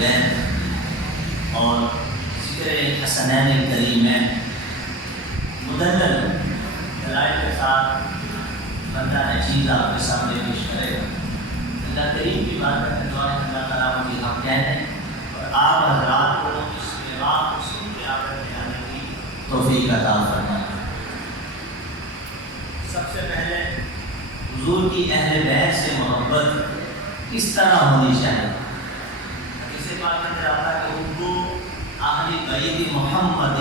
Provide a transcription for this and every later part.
بیت اور ذکر حسنین کریمین مدلل دلائل کے ساتھ بندہ نچیز آپ کے سامنے پیش کرے گا۔ اللہ کریم کی بات کرتے دعا ہے اللہ تعالیٰ مجھے ہم کہنے اور آپ حضرات کو اس بات کو سن کے آگے جانے کی توفیق عطا فرمائے۔ سب سے پہلے حضور کی اہل بیت سے محبت کس طرح ہونی چاہیے؟ اسے بات کرتے آتا کہ اردو اہل بیت محمد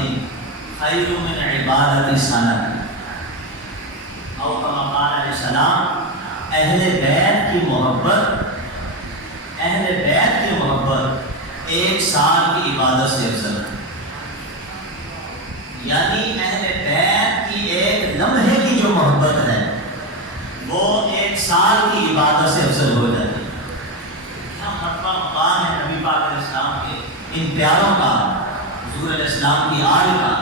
خیر من عبادت سنت او کما قال علیہ السلام، اہل بیت کی محبت ایک سال کی عبادت سے افضل ہے۔ یعنی اہل بیت کی ایک لمحے کی جو محبت ہے وہ ایک سال کی عبادت سے افضل ہو جاتی ہے۔ مرتبہ مقام ہے نبی پاک علیہ السلام کے ان پیاروں کا، حضور علیہ السلام کی آل کا۔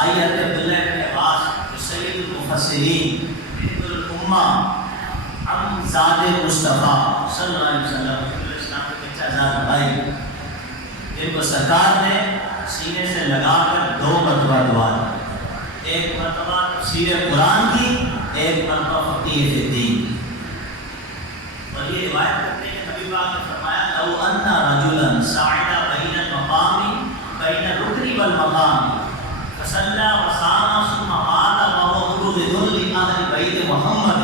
آئیے عبداللہ بن عباس جو سید المفسرین ابن الامہ امزاد مصطفیٰ صلی اللہ علیہ وسلم حضور علیہ السلام کے بچہ زاد بھائی، جن کو سرکار نے سینے سے لگا کر 2 مرتبہ دعا دی، ایک مرتبہ تفسیر قرآن کی، ایک مرتبہ فقیہ فی الدین کی۔ اور یہ روایت کرتے ہیں کہ نبی پاک نے فرمایا لو ان رجلا صعد بین المقام بین الرکن والمقام فصلى وصام ثم مات وهو مبغض لأهل بیت محمد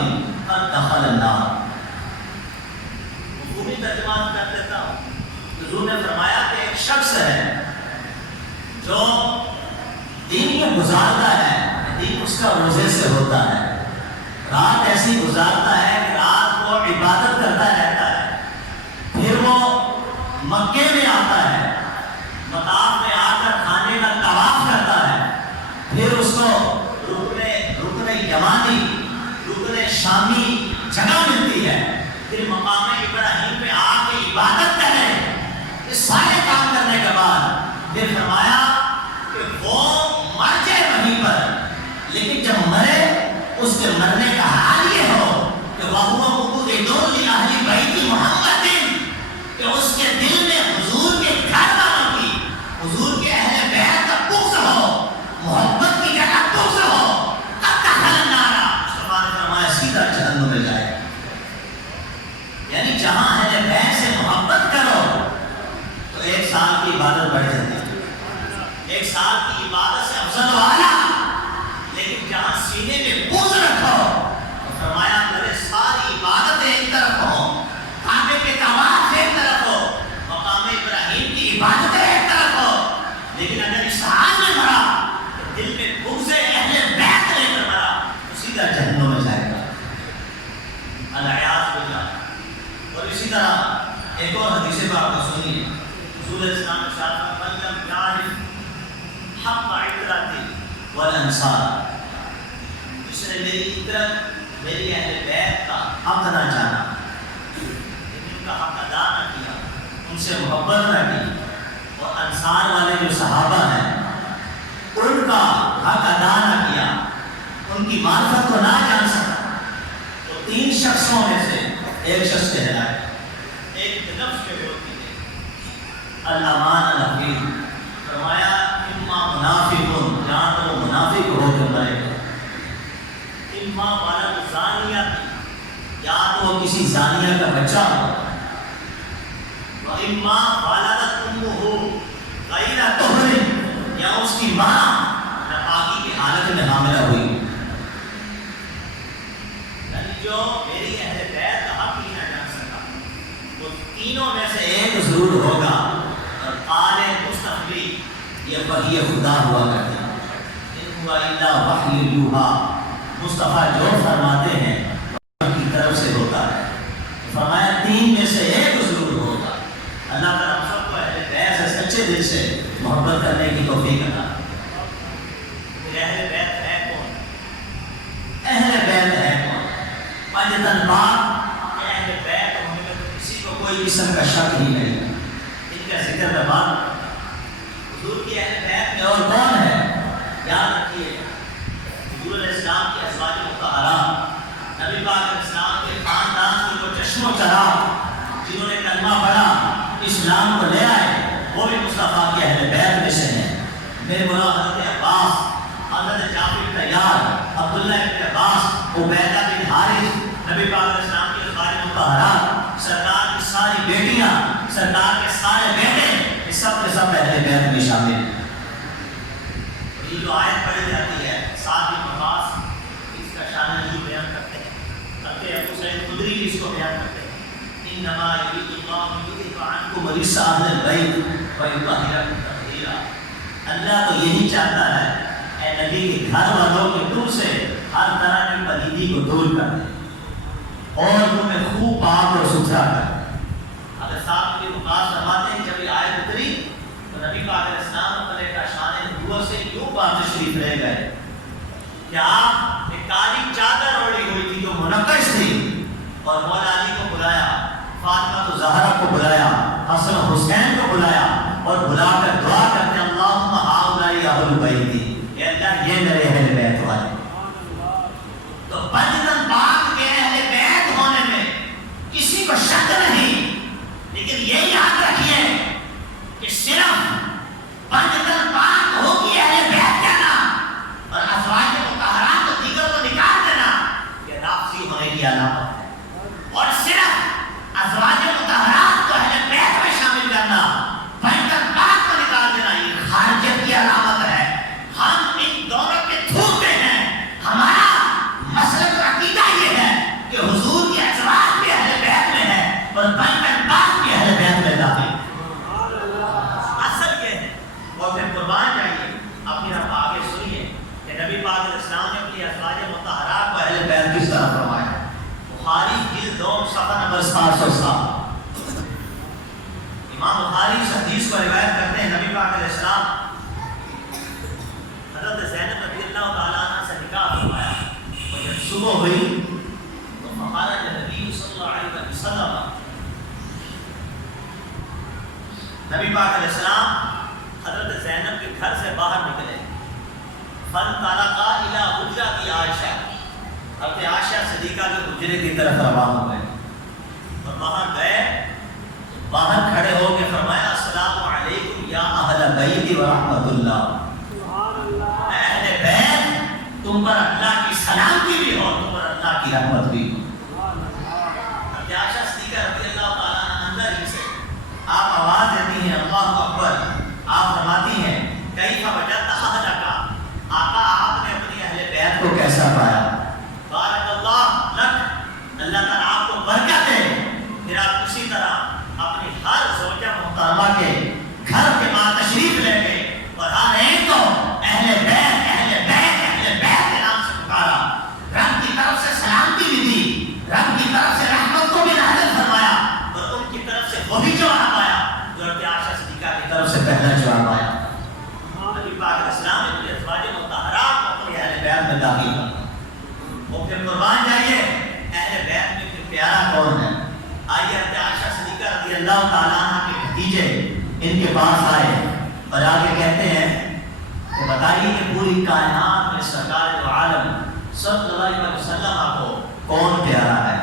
قد دخل النار۔ مفہومی ترجمہ کر دیتا ہوں۔ حضور نے فرمایا کہ ایک شخص ہے جو دین میں گزارتا ہے، دین اس کا روزے سے ہوتا ہے، رات ایسی گزارتا ہے کہ رات کو عبادت کرتا رہتا ہے، پھر وہ مکے میں آتا ہے، مطاف میں آ کر کھانے کا طواف کرتا ہے، پھر اس کو رکن یمانی، رکن شامی جگہ ملتی ہے، پھر مقام ابراہیم پہ آ کے عبادت کرے۔ یہ سارے کام کرنے کے بعد پھر فرمایا کہ وہ مر جائے وہیں پر، لیکن جب مرے اس کے مرنے کا حال یہ ہو کہ وَهُوَ مُبْغِضٌ لِأَهْلِ بَيْتِ مُحَمَّدٍ، کہ اس کے دل میں حضور کے گھر والوں کی، حضور کے اہل بیت کا بغض ہو، محبت کی جگہ بغض ہو، قد دخل النار، مصطفیٰ نے فرمایا سیدھا جہنم میں جائے گا۔ یعنی جہاں اہل بیت سے محبت کرو تو ایک سال کی عبادت بڑھ جاتی ہے، ایک سال کی عبادت سے افضل والا۔ لیکن جہاں سینے میں بغض رکھو تو فرمایا میرے ساری عبادتیں ایک طرف ہوں، کعبے کے طواف ایک طرف ہو، مقام ابراہیم کی عبادتیں ایک طرف ہو، لیکن اگر اس حال میں مرا تو دل میں بغض اہل بیت لے کر مرا تو سیدھا جہنم میں جائے گا، العیاذ باللہ۔ اور اسی طرح ایک اور حدیث پاک کو سنیے، حضور علیہ السلام نے فرمایا من لم یعرف حق عترتی والانصار، جس نے میری عطرت، میری اہل بیت کا حق نہ جانا، ان کا حق ادا نہ کیا، ان سے محبت نہ کی، اور انصار والے جو صحابہ ہیں ان کا حق ادا نہ کیا، ان کی معرفت کو نہ جان سکا، تو 3 شخصوں میں سے ایک شخص کہلائے۔ ایک نفس میں ہوتی ہے الامان الحفیظ، فرمایا اما منافقون، جہاں تو وہ منافق ہو کر مرے گا، اما ولد زانیہ، یا تو وہ کسی زانیہ کا بچہ ہو، و اما ولدت امہ غیر طہر، یا اس کی ماں ناپاکی کی حالت میں حاملہ ہوئی۔ یعنی جو میری اہل بیت کا حق ہی نہ جان سکا، وہ تینوں میں سے ایک ضرور ہوگا۔ اور قال مستقبلی، یہ وحی خدا ہوا کرتی ہے، ان ہوا الا وحی یوحا، مصطفیٰ جو فرماتے ہیں ان کی طرف سے ہوتا ہے۔ فرمایا 3 میں سے ایک ضرور ہوگا۔ اللہ تعالیٰ ہم سب کو اہل بیت سے سچے دل سے محبت کرنے کی توفیق عطا۔ اہل بیت ہے کون؟ اہل بیت ہے کون؟ پنجتن بات اہل بیت ہونے میں تو کسی کو کوئی قسم کا شک ہی نہیں، ان کا ذکر میں بات۔ حضور کی اہل بیت میں اور کون ہے؟ یاد رکھیے حضور علیہ السلام کی ازواج مطہرات، نبی پاک علیہ السلام کے خاندان کو جو چشم و چراغ، جنہوں نے کلمہ پڑھا، اسلام کو لے آئے وہ بھی مصطفیٰ کے اہل بیت میں سے ہیں. میرے مولا حضرت عباس، حضرت جعفر طیار، عبداللہ ابن عباس، عبیدہ بن حارث، نبی پاک علیہ السلام کی ازواج مطہرات، سرکار کی ساری بیٹیاں، سرکار کے سارے بیٹے، یہ سب کے سب اہل بیت میں شامل ہیں. یہ جو آیت پڑھی جاتی ہے ساتھ ہی عباس اس کا شان نزول بیان کرتے ہیں. حضرت ابو سعید خدری بھی اس کو بیان کرتے ہیں. انما یرید اللہ لیذهب عنکم الرجس اہل البیت ویطہرکم تطہیرا. اللہ تو یہی چاہتا ہے اے نبی کے گھر والوں کے تم سے ہر طرح کی پلیدی کو دور کر دے اور تمہیں خوب پاک اور ستھرا کر دے. اگر صاحب کی وقاص فرماتے ہیں جب یہ آیت اتری تو نبی پاک علیہ السلام علیہ کا شان نبوت سے یوں بات تشریف رہ گئے کہ آپ ایک کالی چادر اوڑھی ہوئی تھی جو منقش تھی اور مولا علی کو بلایا، فاطمہ زہرا کو بلایا، حسن حسین کو بلایا اور بلا کر دعا کرتے ہیں اللہم ہؤلاء اہل بیتی، اے اللہ یہ میرے اہل بیت والے. تو پنجتن پاک کے اہل بیت ہونے میں کسی کو شک نہیں، لیکن یہ یاد رکھیے کہ صرف پنجتن پاک ہوگی اہل بیت کہنا اور ازواج مطہرات و دیگر کو نکال دینا یہ ناقصی ہونے کی علامت ہے. اور صرف ازواج مطہرات کو اہل بیت میں شامل کرنا، پنجتن پاک کو نکال دینا یہ خارجیت کی علامت ہے. ہم ان دونوں کے تھوکتے ہیں. ہمارا مسلک اور عقیدہ یہ ہے کہ حضور کی ازواج بھی اہل بیت میں ہے اور پنجتن پاک بھی اہل بیت میں داخل. اصل یہ ہے. اور پھر قربان جائیے اپنی رب آگے سنیے کہ نبی پاک علیہ السلام نے اپنی ازواج مطہرات کو اہل بیت کس طرح فرمایا. بخاری جلد 2 صفحہ نمبر 707 امام بخاری اس حدیث کو روایت کرتے ہیں. نبی پاک علیہ السلام حضرت زینب رضی اللہ تعالیٰ عنہ سے نکاح فرمایا اور جب صبح ہوئی تو فخرج نبی صلی اللہ علیہ وسلم، نبی پاک علیہ السلام حضرت زینب کے گھر سے باہر نکلے. فانطلقا الی حجرۃ عائشہ، حضرت عائشہ صدیقہ کے حجرے کی طرف روانہ ہو گئے اور وہاں گئے. باہر کھڑے ہو کے فرمایا السلام علیکم یا اہل بیت و رحمۃ اللہ. اہل بیت تم پر اللہ کی سلامتی بھی ہو، تم پر اللہ کی رحمت بھی ہو. حضرت عائشہ صدیقہ رضی اللہ تعالیٰ عنہ اندر ہی سے آپ آواز دیتی ہیں اللہ اکبر. آپ فرماتی ہیں کیف وجدت اہلک، آقا آپ نے اپنی اہل بیت کو کیسا پایا. بارک اللہ لک، اللہ تعالیٰ آپ کو برکت دے. پھر آپ اسی طرح اپنی ہر زوجہ محترمہ کے گھر کے ماں تشریف لے گئے اور ہر ایک کو اہل بیت اہل بیت اہل بیت کے نام سے پکارا. رب کی طرف سے سلامتی بھی دی، رب کی طرف سے رحمت کو بھی نازل فرمایا اور ان کی طرف سے وہی جواب آیا جو حضرت عائشہ صدیقہ کی طرف سے پہلا جواب آیا. نبی پاک علیہ السلام نے اپنی ازواج مطہرات کو اپنے اہل بیت میں داخل کیا. اور پھر قربان جائیے اہل بیت میں پھر پیارا کون ہے. آئیے حضرت عائشہ صدیقہ رضی اللہ تعالیٰ عنہ کے بھتیجے ان کے پاس آئے اور آگے کہتے ہیں کہ بتائیے کہ پوری کائنات میں سرکار دو عالم صلی اللہ علیہ وسلم کو کون پیارا ہے،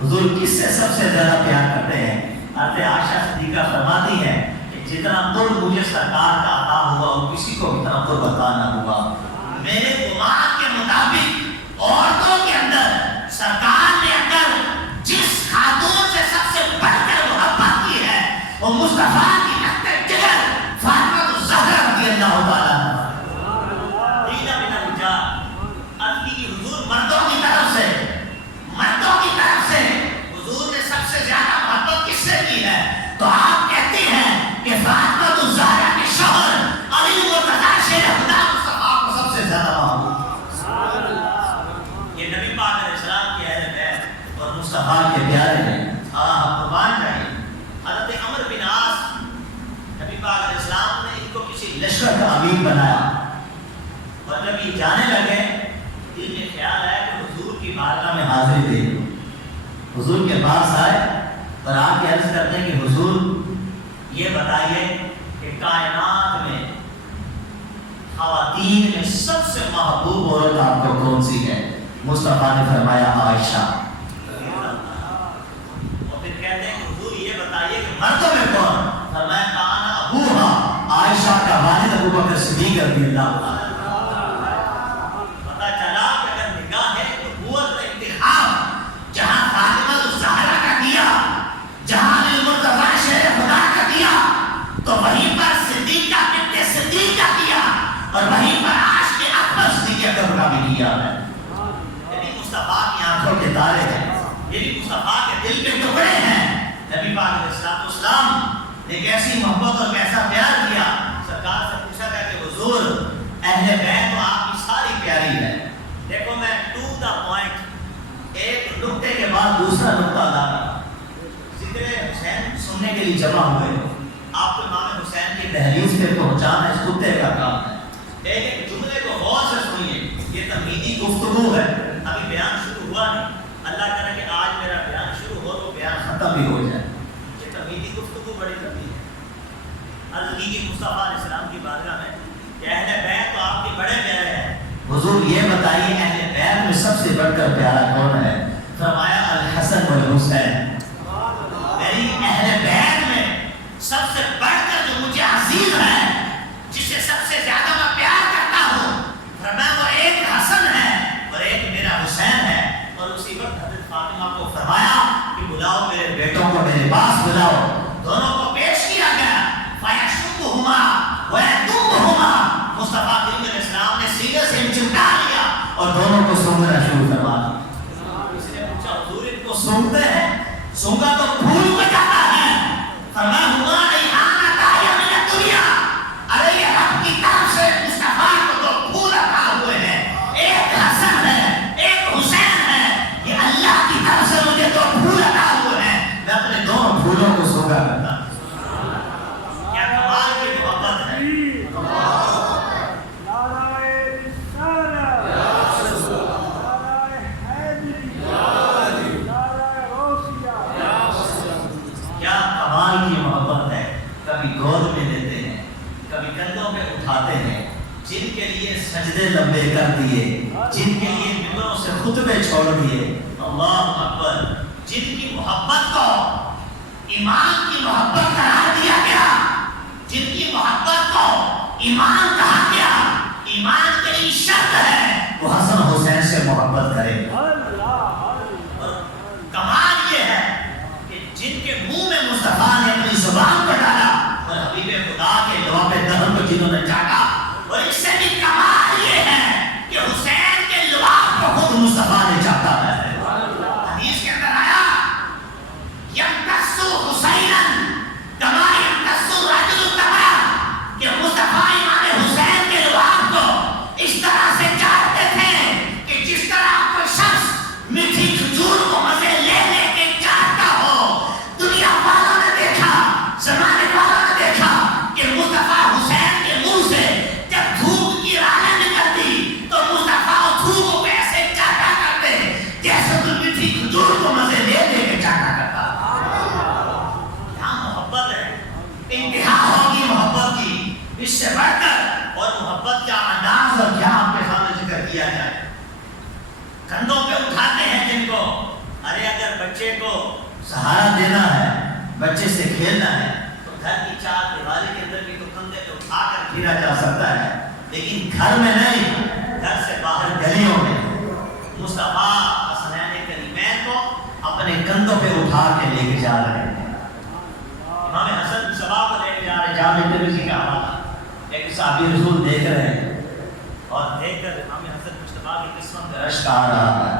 حضور کس سے سب سے زیادہ پیار کرتے ہیں. حضرت عائشہ صدیقہ فرماتی ہیں کہ جتنا قرب مجھے سرکار کا عطا ہوا وہ کسی کو اتنا قرب عطا نہ ہوا. میرے گمان کے مطابق عورتوں کے اندر سرکار نے اگر جس خاتون سے سب سے بڑھ کر محبت کی ہے وہ مصطفیٰ کی لخت جگر فاطمہ الزہرا رضی اللہ تعالیٰ عنہ. حضور مردوں کی طرف سے حضور نے سب سے زیادہ محبت کس سے کی ہے تو آپ کہتے ہیں کہ فاطمہ الزہرا کے شوہر علی مرتضیٰ شیر خدا مصطفیٰ کو سب سے زیادہ محبوب. یہ نبی پاک علیہ السلام کی اہل بیت اور مصطفیٰ کے پیارے ہیں. قربان جائیے حضرت عمر بن عاص، نبی پاک علیہ السلام نے ان کو کسی لشکر کا امیر بنایا اور جب یہ جانے لگے دل میں خیال آیا کہ حضور کی بارگاہ میں حاضری دے. حضور کے پاس آئے اور آ کے عرض کرتے ہیں کہ حضور یہ بتائیے کہ کائنات میں خواتین میں سب سے محبوب عورت آپ کو کون سی ہے. مصطفیٰ نے فرمایا عائشہ. اور پھر کہتے ہیں کہ حضور یہ بتائیے کہ مردوں میں کون. ابو بکر صدیق رضی اللہ عنہ. پتہ چلا کہ اگر نگاہ نبوت کا انتخاب جہاں فاطمہ الزہرا کا کیا، جہاں المرتضیٰ شیر خدا کا کیا، تو وہیں پر صدیقہ بنت صدیق کا کیا، اور وہیں پر عاشق اکبر صدیق اکبر کا بھی کیا ہے. یہ بھی مصطفیٰ کی آنکھوں کے تارے ہیں، یہ بھی مصطفیٰ کے دل کے ٹکڑے ہیں. نبی پاک علیہ السلام نے کیسی محبت اور کیسا پیار کیا. سرکار سے پوچھا گیا کہ حضور اہل بیت تو آپ کی ساری پیاری ہے. دیکھو میں ٹو دا پوائنٹ، ایک نقطے کے بعد دوسرا نقطہ لا رہا. ذکر حسین سننے کے لیے جمع ہوئے، آپ کو امام حسین کی دہلیز پہ پہنچانا اس کتے کا کام ہے. ایک جملے کو غور سے سنیے، یہ تمہیدی گفتگو ہے، ابھی بیان شروع ہوا نہیں. اللہ کرے کہ آج میرا بیان شروع ہو تو بیان ختم بھی ہو جائے. یہ تمہیدی گفتگو بڑی لمبی ہے. عرض کی مصطفیٰ علیہ السلام کی بارگاہ میں کہ اہل بیت تو آپ کے بڑے پیارے ہیں. حضور یہ بتائیے اہل بیت میں سب سے بڑھ کر پیارا کون ہے؟ فرمایا الحسن والحسین. یعنی اہل بیت میں سب سے بڑھ کر جو مجھے عزیز ہے، جسے سب سے زیادہ میں پیار کرتا ہوں، فرمایا وہ ایک حسن ہے اور ایک میرا حسین ہے. اور اسی وقت حضرت فاطمہ کو فرمایا کہ بلاؤ میرے بیٹوں کو میرے پاس بلاؤ. دونوں کو پیش کیا گیا. فَيَشُبُّهُمَا وَيَدُمُّهُمَا. مصطفیٰ کریم علیہ السلام نے سینے سے چمٹا لیا اور دونوں کو سونگنا شروع کروا دیا. اس نے پوچھا حضور ان کو سونگتے ہیں؟ سونگا تو پھول کو جاتا ہے. فرمایا ہوا ریحانہ طاہر من الدنیا. ارے یہ رب کی طرف سے مصطفیٰ کو دو پھول عطا ہوئے ہیں، ایک حسن ہے ایک حسین ہے. یہ اللہ کی طرف سے مجھے دو پھول عطا ہوئے ہیں، میں اپنے دونوں پھولوں کو سونگا کرتا ہوں. کیا کمال کی محبت ہے. کیا کمال کی محبت ہے. کبھی گود میں لیتے ہیں، کبھی کندھوں پہ اٹھاتے ہیں. جن کے لیے سجدے لمبے کر دیے، جن کے لیے ممبروں سے خطبے چھوڑ دیے. اللہ اکبر. جن کی محبت کو ایمان کی محبت قرار دیا گیا، جن کی محبت کو ایمان کہا گیا، ایمان کے لیے شرط ہے وہ حسن حسین سے محبت کرے. اور کمال یہ ہے کہ جن کے منہ میں مصطفیٰ نے اپنی زبان کو ڈالا اور حبیب خدا کے لواب دہن کو جنہوں نے چاٹا. اور اس سے بھی کمال یہ ہے کہ حسین کے لواب کو خود مصطفیٰ نے چاٹا ہے. حدیث کے اندر آیا یمتص حسینا کما یمتص رجل التمر، کہ مصطفیٰ امام حسین کے لواب کو اس طرح سے چاٹتے تھے کہ جس طرح کوئی شخص میٹھی کھجور کو مزے لے لے کے چاٹتا ہو. دنیا والوں نے دیکھا، زمانے والوں نے دیکھا کہ مصطفیٰ حسین کے منہ سے جب دھوپ کی رائے نکلتی تو مصطفیٰ دھوپ کو ایسے چاٹا کرتے جیسے کوئی میٹھی کھجور کو مزے لے لے کے چاٹا کرتا. یہاں محبت ہے، انتہا ہوگی محبت کی اس سے بڑھ کر. اور محبت کا انداز اور کیا آپ کے سامنے ذکر کیا جائے. کندھوں پہ اٹھاتے ہیں جن کو. ارے اگر بچے کو سہارا دینا ہے، بچے سے کھیلنا ہے، تو گھر کی چار دیواری کے اندر بھی تو کندھے پہ اٹھا کر پھیرا جا سکتا ہے، لیکن گھر میں نہیں، گھر سے باہر گلیوں میں مصطفیٰ حسنین کریمین کو اپنے کندھوں پہ اٹھا کے لے کے جا رہے ہیں. امام حسن صبا کو لے کے جا رہے ہیں. جامع ترمذی کا حوالہ. ایک صحابی رسول دیکھ رہے ہیں اور دیکھ کر امام حسن مصطفیٰ کی قسمت کا رشک آ رہا ہے.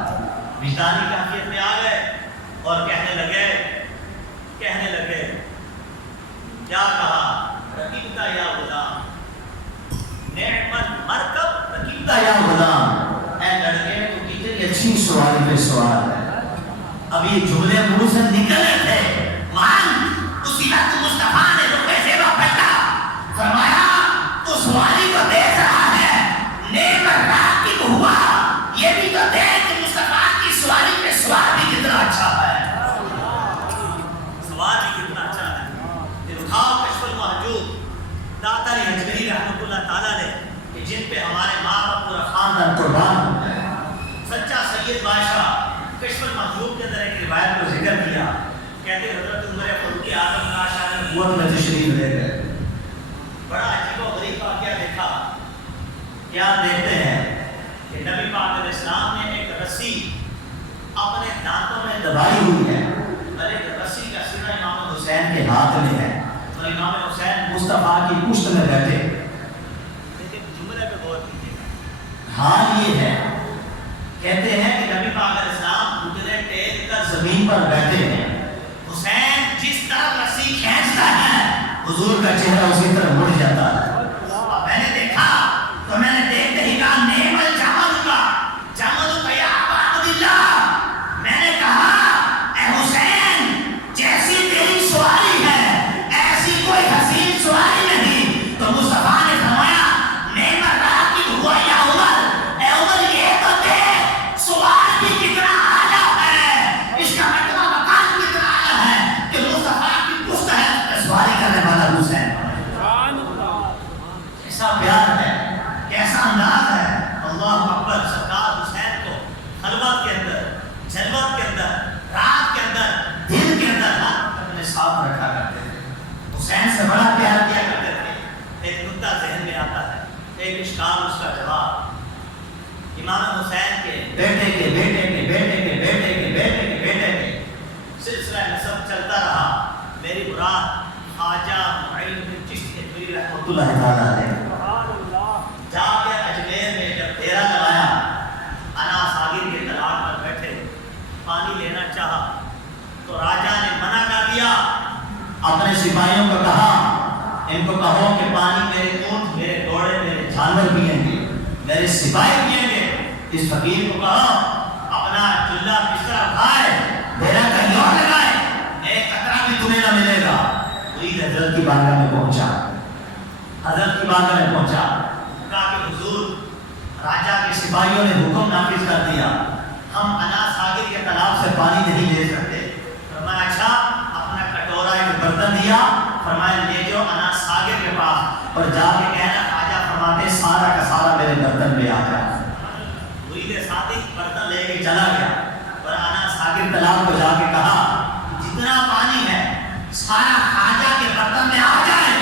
وجدانی کیفیت میں آ گئے اور کہنے لگے کیا کہا؟ رکیبتا یا غلام، نعم المرکب رکیبتا یا غلام. اے لڑکے تو کتنی اچھی سواری پہ سوار ہے. اب یہ جملے منہ سے نکلے تھے. مان اسی وقت مصطفیٰ نے جو پیسے کو پھٹا فرمایا تو سواری کو دیکھ رہا ہے، نعم الراکب ہوا. یہ بھی تو دیکھ کہ مصطفیٰ کی سواری پہ سوار بھی کتنا اچھا ہے. سوار بھی کتنا اچھا ہے. اٹھاؤ کشف المحجوب داتا علی حجویری رحمۃ اللہ تعالیٰ نے کہ جن پہ ہمارے ماں باپ پورا خاندان قربان ہوتا ہے. سچا سید بادشاہ کشف المحجوب کے اندر ایک روایت کو ذکر کیا. کہتے حضرت عمر فاروق اعظم کا شان نبوت میں تشریف لے گئے. بڑا عجب و غریب واقعہ دیکھا. کیا دیکھتے ہیں کہ نبی پاک علیہ السلام نے ایک رسی اپنے دانتوں میں دبائی ہوئی ہے اور ایک رسی کا سرا امام حسین کے ہاتھ میں ہے اور امام حسین مصطفیٰ کی پشت میں بیٹھے. لیکن جملے پہ غور کیجیے. حال یہ ہے کہتے ہیں کہ نبی پاک علیہ السلام گھٹنے ٹیک کر زمین پر بیٹھے ہیں. حسین جس طرح رسی کھینچتا ہے حضور کا چہرہ اسی طرح مڑ جاتا ہے. میں نے دیکھا تو میں نے دیکھتے ہی کہا نعم الجمل کا یا ابا عبداللہ. میں نے کہا اے حسین جیسی تیری سواری ہے ایسی کوئی حسین سواری نہیں. تو مصطفیٰ نے فرمایا نعم الراکب ہوا یا عمر. اے عمر یہ تو دیکھ سوار بھی کتنا اعلیٰ ہے, اس کا مطلب مقام کتنا اعلیٰ ہے کہ مصطفیٰ کی پشت ہے سواری کرنے والا حسین. کیسا پیار ہے, کیسا انداز ہے. اللہ اکبر. سرکار حسین کو خلوت کے اندر, جلوت کے اندر, رات کے اندر, دل کے اندر اپنے ساتھ رکھا کرتے تھے. حسین سے بڑا پیار کیا کرتے تھے. ایک نکتہ ذہن میں آتا ہے, ایک اشکال اس کا جواب. امام حسین کے بیٹے کے بیٹے کے بیٹے کے بیٹے کے بیٹے کے بیٹے کے سلسلہ نسب چلتا رہا. میری مراد خواجہ معین بن چشتی اجمیری رحمۃ اللہ تعالیٰ علیہ جا کے اجمیر میں جب ڈیرا لگایا, انا صاغر کے تالاب پر بیٹھے, پانی لینا چاہا تو راجا نے منع کر دیا. اپنے سپاہیوں کو کہا ان کو کہو کہ پانی میرے اونٹ, میرے گھوڑے, میرے جانور پئیں گے, میرے سپاہی پئیں گے. اس فقیر کو کہا اپنا چولہا بستر اٹھائے, ڈیرا کہیں اور لگائے, ایک قطرہ بھی تمہیں نہ ملے گا. مرید حضرت کی بارگاہ میں پہنچا, حضرت کی بارگاہ میں پہنچا, کہا کہ حضور راجہ کے سپاہیوں نے حکم نافذ کر دیا, ہم انا صاغر کے تالاب سے پانی نہیں لے سکتے. فرمایا اچھا. اپنا کٹورا ایک برتن دیا, فرمایا لے جاؤ انا صاغر کے پاس اور جا کے کہنا راجہ فرماتے سارا کا سارا میرے برتن میں آ جائے. مرید صادق برتن لے کے چلا گیا اور انا صاغر تالاب کو جا کے کہا جتنا پانی ہے سارا خواجہ کے برتن میں آ جائے.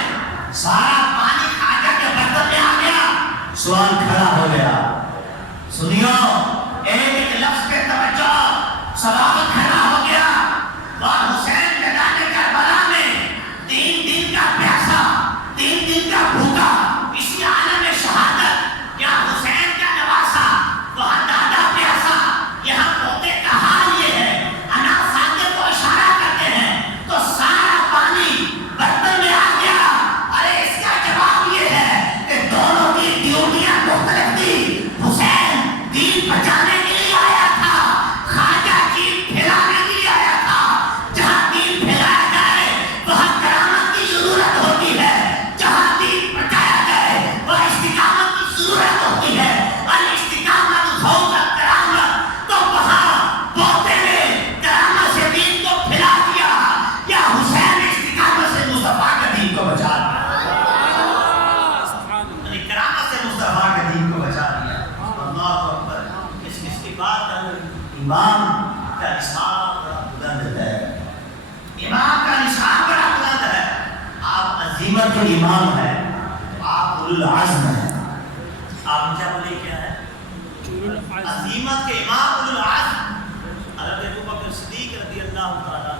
سارا پانی خواجہ کے برتن میں آ گیا. سوال کھڑا ہو گیا, سنیو ایک ایک لفظ پہ توجہ. سوال کھڑا ہو گیا. وہاں حسین میدان کربلا میں 3 دن کا پیاسا, 3 دن کا بھوکا, اسی عالم شہادت. کیا حسین کا نواسا, وہاں دادا پیاسا, یہاں پوتے کا حال یہ ہے. انا صاغر کو اشارہ کرتے ہیں تو سارا پانی برتن میں آ گیا. ارے اس کا جواب یہ ہے کہ دونوں کی ڈیوٹیاں مختلف تھی. حسین دین بچانے کے لیے آیا تھا, خواجہ دین پھیلانے کے لیے آیا تھا. جہاں دین پھیلایا جائے وہاں کرامت کی ضرورت ہوتی ہے, جہاں دین بچایا جائے وہاں استقامت کی ضرورت ہوتی ہے. الاستقامت فوق الکرامت, تو وہاں پوتے نے کرامت سے دین کو پھیلا دیا یا حسین استقامت سے مصطفیٰ کے دین کو بچا دیا. کرامت سے مصطفیٰ کے دین کو بچا دیا. اللہ اکبر. اس کی بات امام کا نصاب بڑا بلند ہے, امام کا نصاب بڑا بلند ہے. آپ عظیمت کے امام ہیں, آپ اولو العزم ہیں. آپ مجھے بولیے کیا ہے؟ عظیمت کے امام اولو العزم حضرت ابوبکر صدیق رضی اللہ تعالیٰ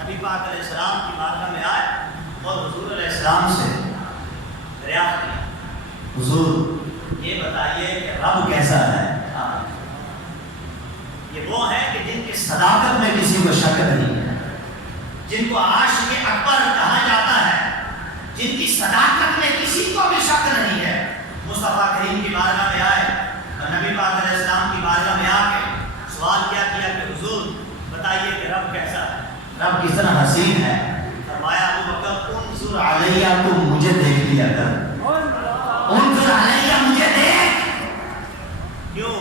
نبی پاک علیہ السلام کی بارگاہ میں آئے اور حضور علیہ السلام سے دریافت کیا, حضور یہ بتائیے کہ رب کیسا ہے؟ یہ وہ ہے کہ جن کی صداقت میں کسی کو شک نہیں ہے, جن کو عاشق اکبر کہا جاتا ہے, جن کی صداقت میں کسی کو بھی شک نہیں ہے. مصطفیٰ کریم کی بارگاہ میں آئے اور نبی پاک علیہ السلام کی بارگاہ میں آ کے سوال کیا کہ حضور بتائیے کہ رب کیسا ہے, رب کس طرح حسین ہے. فرمایا ابوبکر انظر علیہ, تم مجھے دیکھ لیا کر, انظر علیہ مجھے دیکھ. کیوں؟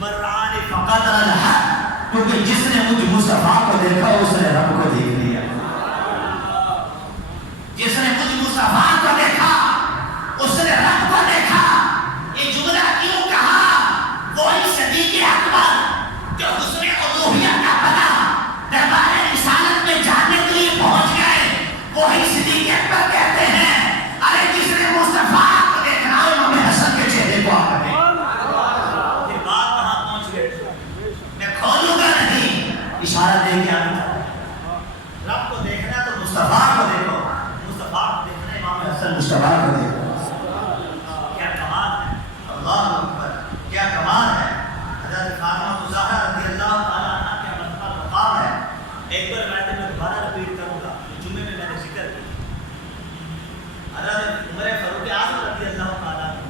مرعان فقط الحق, کیونکہ جس نے مجھ مصطفیٰ کو دیکھا اس نے رب کو دیکھ لیا. جس نے مجھ مصطفیٰ کو دیکھا اس نے رب کو دیکھا. یہ جملہ کیوں کہا؟ وہی صدیق اکبر جو حسن الوہیت کا پتہ دربار رسالت میں جاننے کے لیے پہنچ گئے, وہی صدیق اکبر کہتے ہیں ارے جس نے حسن مشتبہ کو دیکھو، کیا کمال ہے، اللہ اکبر، کیا کمال ہے۔ حضرت فاطمہ زہرا رضی اللہ تعالیٰ عنہ کا مرتبہ مقام ہے۔ ایک بار میں دوبارہ رپیٹ کروں گا، جمعے میں نے ذکر کی۔ حضرت عمر فاروق اعظم رضی اللہ تعالیٰ عنہ،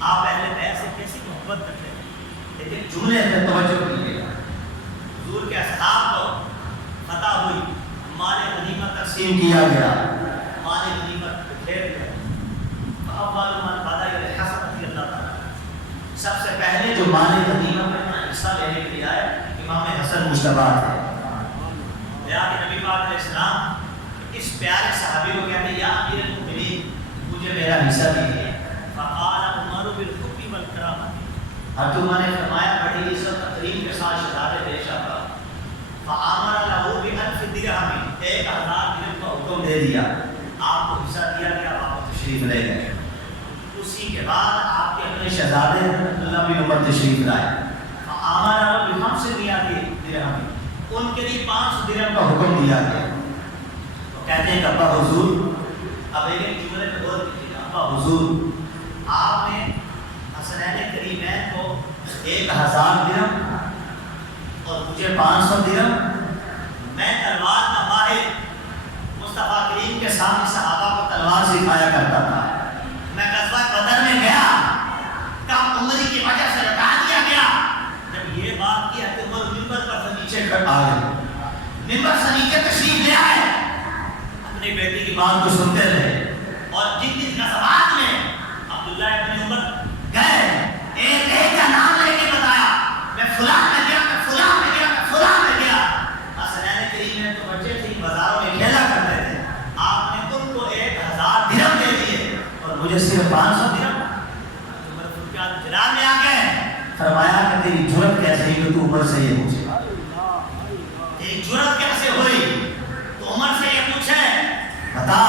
آپ اہل بیت سے کیسی محبت کرتے ہیں، لیکن جملے پہ توجہ کیجیے۔ حضور کے اصحاب کو فتح ہوئی، مال غنیمت تقسیم کیا گیا، مال غنیمت بکھیر گیا۔ اول من بدا الحسن رضی اللہ تعالیٰ، سب سے پہلے جو مال غنیمت میں حصہ لینے کے لیے آئے امام حسن مجتبیٰ تھے۔ یا کہ نبی پاک علیہ السلام اس پیارے صحابی کو کہتے ہیں یا امیر المؤمنین مجھے میرا حصہ دیجیے۔ فقال عمر بالحب والکرامہ، حضرت عمر نے فرمایا بڑی عزت تقریب کے ساتھ شہادت پیش آتا۔ فآمر له بألف درہم، 1000 درہم کا حکم دے دیا، آپ کو حصہ دیا گیا، آپ تشریف لے گئے۔ اسی کے بعد آپ کے اپنے شہزادے عبداللہ بن عمر تشریف لائے۔ فآمر له ب500 درہم، ان کے لیے 500 درہم کا حکم دیا گیا۔ تو کہتے ہیں کہ ابا حضور، اب ایک جملے پہ غور کیجیے، ابا حضور آپ نے حسنین کریمین کو 1000 درہم اور مجھے 500 درہم، میں تلوار کا ماہر، مصطفیٰ کریم کے سامنے صحابہ کو تلوار سکھایا کرتا تھا۔ میں غزوہ بدر میں گیا، کم عمری کی وجہ سے لٹا دیا گیا۔ جب یہ بات کی تو عمر منبر پر سے نیچے کر آ گئے، منبر سے نیچے تشریف لے آئے، اپنی بیٹی کی بات کو سنتے رہے۔ اور جن جن غزوات میں عبداللہ ابن عمر گئے، ایک ایک کا نام لے کے بتایا، میں فلاں میں گیا، میں فلاں میں گیا، میں فلاں میں گیا۔ حسنین کریم میں تو بچے تھے، بازاروں میں کھیلا کرتے تھے، آپ نے ان کو 1000 درہم دے دیے اور مجھے صرف 500 درہم۔ عمر فاروق اعظم جلال میں آ گئے، فرمایا کہ تیری جرت کیسے ہوئی کہ تو عمر سے یہ پوچھے، تیری جرت کیسے ہوئی تو عمر سے یہ پوچھے؟ بتا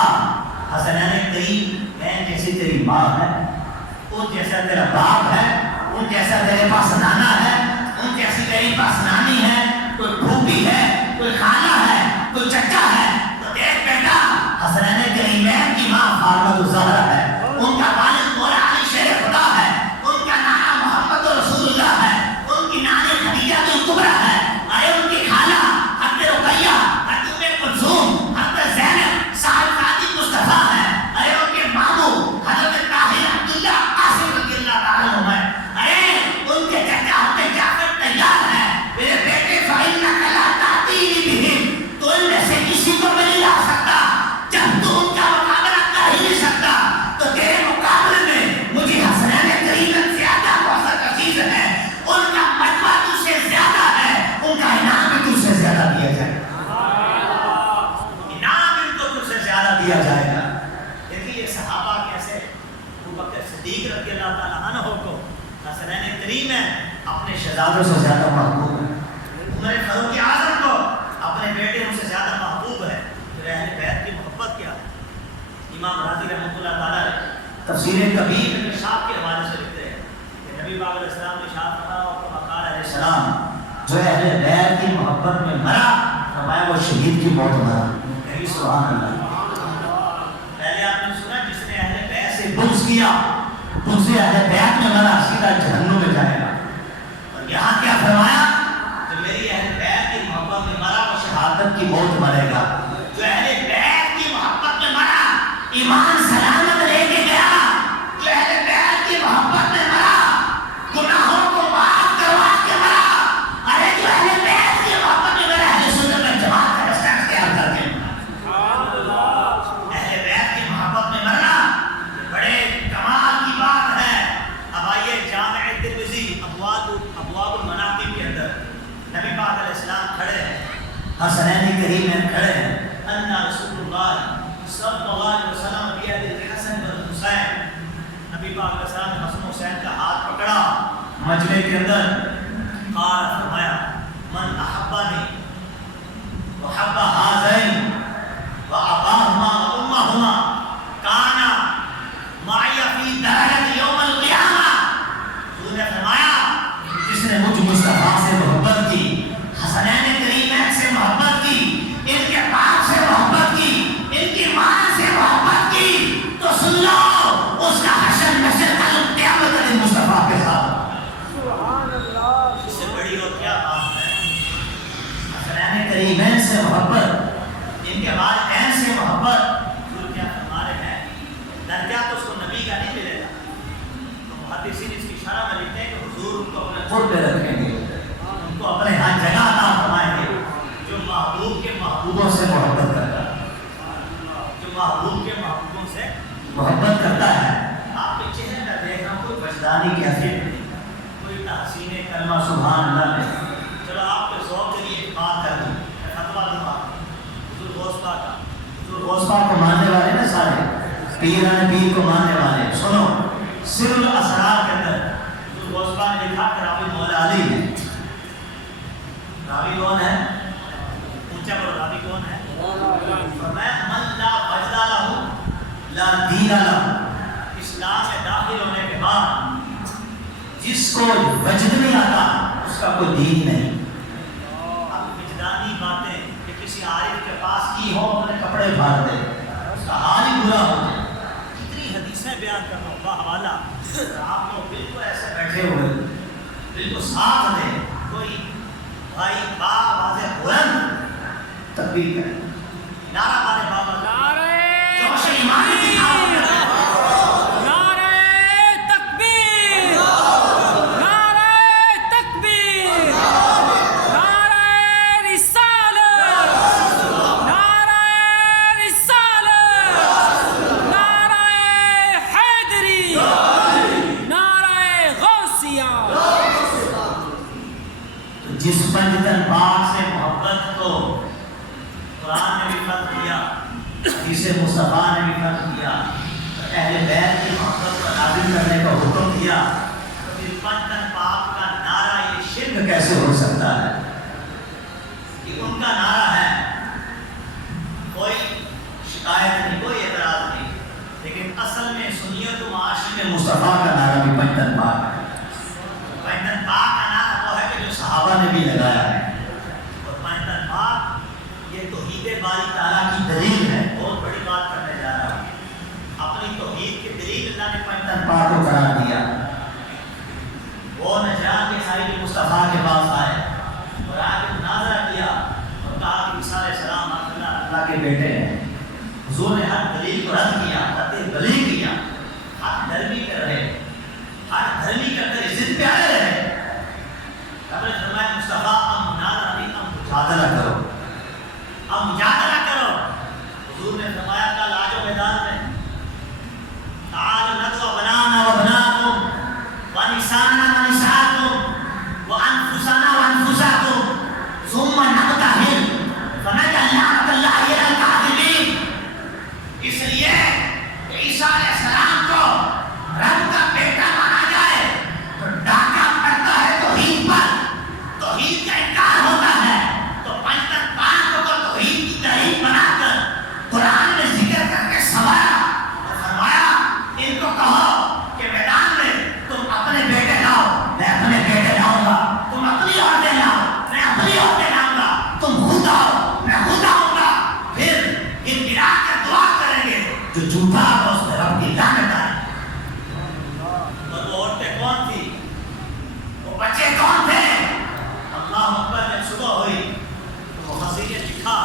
حسنین کریم میں جیسی تیری ماں ہے، ان جیسا تیرا باپ ہے، ان جیسا تیرے پاس نانا ہے، ان جیسی تیری پاس نانی ہے، کوئی پھوپھی ہے، کوئی خالہ ہے، کوئی چچا ہے، تو دیکھ بیٹا حسنین کریمین کی ماں فاطمہ زہرا ہے، ان کا والد مولا علی شیر خدا ہے، ان کا نانا محمد رسول اللہ ہے، ان کی نانی خدیجہ کبریٰ ہے، ارے ان کی خالہ حضرت رقیہ، حضرت ام کلثوم، حضرت زینب صاحب خادم مصطفیٰ ہے، ارے ان کے ماموں حضرت طاہر عبداللہ قاسم رضی اللہ تعالیٰ عنہ ہے، ارے ان کے چچا حضرت جعفر تیار ہے، میرے بیٹے فإنک لا تأتی بہم، تو ان میں سے کسی کو میں نہیں لا سکتا، جب تو ان کا مقابلہ کر ہی نہیں سکتا تو تیرے مقابلے میں مجھے حسنین کریمین زیادہ موثر عزیز ہے، ان کا مرتبہ تجھ سے زیادہ ہے، ان کا انعام بھی تجھ سے زیادہ دیا جائے گا، انعام ان کو تجھ سے زیادہ دیا جائے گا۔ دیکھیے یہ صحابہ کیسے ابوبکر صدیق رضی اللہ تعالیٰ عنہ کو حسنین کریمین اپنے شہزادوں سے زیادہ محبوب ہے، عمر فاروق اعظم کو اپنے بیٹے ان سے زیادہ محبوب ہے۔ پھر اہل بیت کی محبت کیا ہے؟ امام راضی رحمۃ اللہ تعالیٰ نے تفسیر کبیر میں ارشاد کے حوالے سے لکھتے ہیں کہ نبی پاک علیہ السلام نے ارشاد فرمایا اور قال علیہ السلام جو اہل بیت کی محبت میں مرا، فرمایا وہ شہید کی موت مرا۔ کہیے سبحان اللہ۔ پہلے آپ نے سنا جس نے اہل بیت سے بغض کیا، دوسرے اہل بیت میں مرا، سیدھا جہنم میں جائے گا۔ اور یہاں کیا فرمایا؟ جو میری اہل بیت کی محبت میں مرا وہ شہادت کی موت مرے گا۔ جو اہل بیت کی محبت میں مرا ایمان سلامت لے کے گیا، جو اہل بیت کی محبت میں مرا گناہوں کو معاف کروا کے مرا، ارے جو اہل بیت کی محبت میں مرا اہل سنت والجماعت کا رستہ اختیار کر کے اہل بیت کی محبت میں مرنا بڑے کمال کی بات ہے۔ اب آئیے جامع ترمذی ابواب المناقب کے اندر نبی پاک علیہ السلام کھڑے ہیں، حسنین کریمین کھڑے ہیں، ان رسول اللہ صلی اللہ علیہ وسلم بیاد الحسن والحسین، نبی پاک علیہ السلام نے حسن حسین کا ہاتھ پکڑا مجمع کے اندر، قال فرمایا من احبنی وحب هذین واباہما وامہما کان معی فی درجۃ یوم القیامہ، حضور نے فرمایا جس نے مجھ مصطفیٰ سے محبت کی، حسنین کریمین سے محبت کی، ان کے باپ سے محبت کی، ان کی ماں سے محبت کی، محبوب کے محبوبوں سے محبت کرتا ہے. آپ کے چہرے میں دیکھ رہا ہوں کوئی وجدانی کیفیت نہیں, کوئی تحسین کلمہ سبحان اللہ نہیں. چلو آپ کے ذوق کے لیے ایک بات کر دوں, فتویٰ دوں آپ حضور غوث پاک کا. حضور غوث پاک کو ماننے والے نا سارے, پیران پیر کو ماننے والے, سنو سر الاسرار کے اندر حضور غوث پاک نے لکھا کہ راوی مولا علی ہے. راوی کون ہے؟ اونچا بولو, راوی کون ہے؟ فرمایا من لا وجد لہ لا دین لہ. اسلام میں داخل ہونے کے بعد جس کو وجد نہیں آتا اس کا کوئی دین نہیں. اب وجدانی باتیں کہ کسی عارف کے پاس کی ہو, اپنے کپڑے پھاڑ دے, اس کا حال ہی برا ہو جائے. کتنی حدیثیں بیان کر رہا ہوں باحوالہ, آپ لوگ بالکل ایسے بیٹھے ہوئے بالکل ساتھ دیں, کوئی بھائی با واضح بلند تکبیر کرے, نعرہ مارے بابا, نعرہ جوش ایمان دکھاؤ, جس پنجتن پاک سے محبت کو قرآن نے بھی فرق کیا, حدیث مصطفیٰ نے بھی فرق کیا, اہل بیت کی محبت کو نازل کرنے کا حکم دیا, تو پھر پنجتن پاک کا نعرہ یہ شرک کیسے ہو سکتا ہے؟ یہ ان کا نعرہ ہے, کوئی شکایت نہیں, کوئی اعتراض نہیں, لیکن اصل میں سنیت و معاشرے مصطفیٰ کا نعرہ بھی پنجتن پاک ہے. پنجتن پاک کا نعرہ وہ ہے کہ جو صحابہ نے بھی لگایا ہے, اور پنجتن پاک یہ توحید باری تعالیٰ کی دلیل ہے. بہت بڑی بات کرنے جا رہا ہوں, اپنی توحید کی دلیل اللہ نے پنجتن پاک کو قرار دیا. وہ نجران کے سائل مصطفیٰ کے پاس آئے اور آ کے مناظرہ کیا اور کہا کہ عیسیٰ علیہ السلام اللہ کے بیٹے ہیں. حضور نے ہر دلیل کو رد کیا, رد دلیل کیا, حق دھرمی کر رہے, ہر دھرمی کر کر ضد پہ آئے رہے. رب نے فرمایا مصطفیٰ اب مناظرہ نہیں, اب مجادلہ کرو, اب مجادلہ کرو. حضور نے فرمایا کل آجو میدان میں, تعالوا ندعو ابناءنا وابناءکم ونساءنا ونساءکم وانفسنا وانفسکم ثم نبتہل فنجعل لعنۃ اللہ علی الکاذبین. اس لیے کہ عیسیٰ علیہ السلام کو رب کا بیٹا مانا جائے تو ڈاکہ پڑتا ہے توحید پر, توحید کا انکار ہوتا ہے. تو پنجتن پاک کو توحید کی دلیل بنا کر قرآن میں ذکر کر کے سوایا اور فرمایا ان کو کہو کہ میدان میں تم اپنے بیٹے لاؤ, میں اپنے بیٹے لاؤں گا, تم اپنی عورتیں لاؤ, میں اپنی عورتیں لاؤں گا, تم خود آؤ, میں خود آؤں گا. پھر ان گرا کر دعا کریں گے جو جھوٹا ہو اس میں رب کی لعنت آئے. اور وہ عورتیں کون تھی, وہ بچے کون تھے؟ اللہ اکبر. جب صبح ہوئی تو وہ حسین لکھا